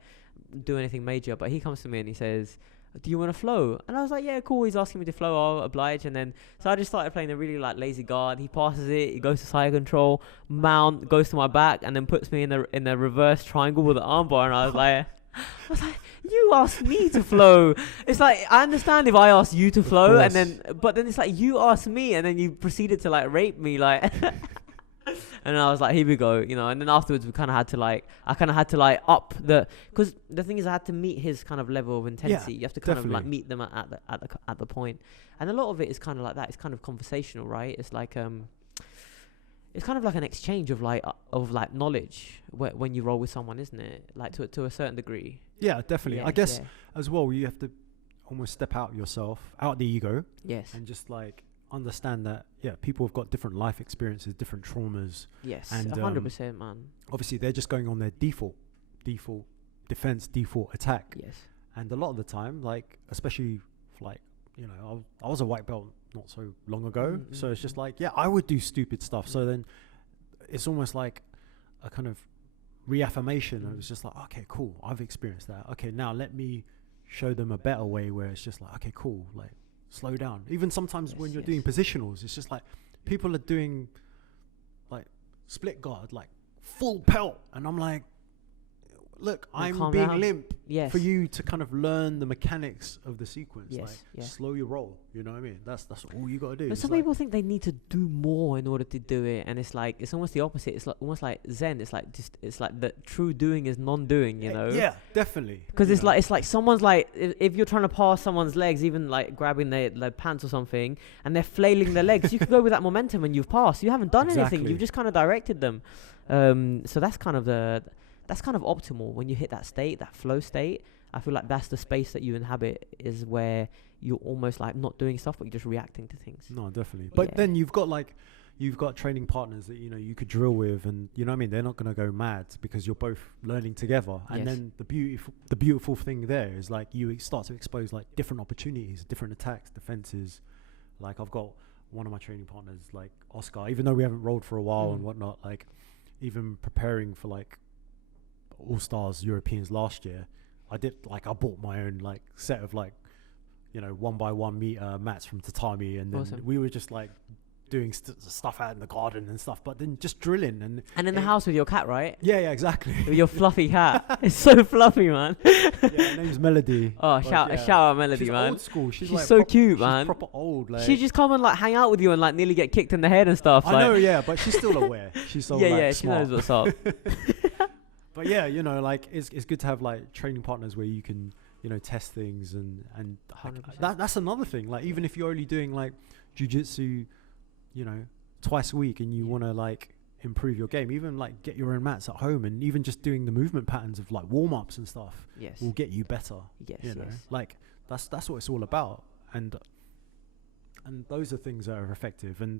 do anything major. But he comes to me and he says, do you want to flow? And I was like, yeah, cool. He's asking me to flow, I'll oblige. And then so I just started playing a really like lazy guard. He passes it, he goes to side control, mount, goes to my back, and then puts me in the reverse triangle with the armbar. And I was like, you asked me to flow. It's like, I understand if I asked you to flow, but then it's like you asked me, and then you proceeded to like rape me, like. And I was like, here we go, and then afterwards I kind of had to up because the thing is I had to meet his kind of level of intensity. You have to kind of like meet them at the point. And a lot of it is kind of like that. It's kind of conversational, right? It's like it's kind of like an exchange of knowledge when you roll with someone, isn't it? Like to a certain degree. Yeah, definitely. I guess as well, you have to almost step out yourself, out the ego. Yes. And just like understand that people have got different life experiences, different traumas. Yes, and 100%, man. Obviously they're just going on their default defense, default attack. Yes. And a lot of the time, like especially like I was a white belt not so long ago, so it's just like I would do stupid stuff. So then it's almost like a kind of reaffirmation. It was just like, okay, cool, I've experienced that. Okay, now let me show them a better way where it's just like, okay, cool, like slow down. Even sometimes when you're doing positionals, it's just like people are doing like split guard, like full pelt, and I'm like look, I'm being limp for you to kind of learn the mechanics of the sequence. Slow your roll. You know what I mean? That's all you got to do. But some people think they need to do more in order to do it, and it's like it's almost the opposite. It's like almost like Zen. It's like the true doing is non-doing. You know? Yeah, definitely. Because it's like someone's like if you're trying to pass someone's legs, even like grabbing their pants or something, and they're flailing their legs, you can go with that momentum and you've passed. You haven't done anything. You've just kind of directed them. So that's kind of optimal when you hit that state, that flow state. I feel like that's the space that you inhabit, is where you're almost like not doing stuff, but you're just reacting to things. No, definitely. But then you've got training partners that you could drill with, and you know what I mean. They're not going to go mad because you're both learning together. And then the beautiful thing there is like you start to expose like different opportunities, different attacks, defenses. Like I've got one of my training partners, like Oscar. Even though we haven't rolled for a while and whatnot, like even preparing for like All Stars Europeans last year, I bought my own like set of like 1x1 meter mats from tatami, and then we were just like doing stuff out in the garden and stuff, but then just drilling and in the house with your cat, right? Yeah, exactly. With your fluffy cat. It's so fluffy, man. Her name's Melody. Oh, shout out Melody, she's man. Old school. She's like so cute, man. She's proper old. Like. She just come and like hang out with you and like nearly get kicked in the head and stuff. I know, yeah, but she's still aware. She's so she smart. knows what's up. But yeah, like it's good to have like training partners where you can test things and that's another thing. Like even if you're only doing like jiu-jitsu, twice a week, and you want to like improve your game, even like get your own mats at home, and even just doing the movement patterns of like warm-ups and stuff will get you better. Like that's what it's all about, and those are things that are effective. And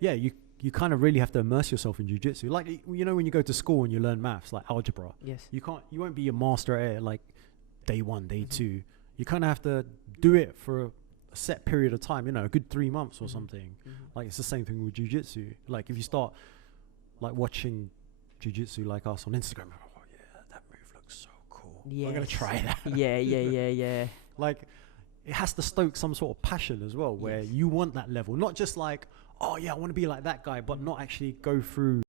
you kind of really have to immerse yourself in jiu-jitsu. Like when you go to school and you learn maths, like algebra, you won't be a master at it like day one, day two. You kind of have to do it for a set period of time, a good 3 months or something. Like it's the same thing with jiu-jitsu. Like if you start like watching jiu-jitsu like us on Instagram, oh yeah, that move looks so cool. I'm gonna try that. Yeah. Like it has to stoke some sort of passion as well, where you want that level, not just like, oh yeah, I want to be like that guy, but not actually go through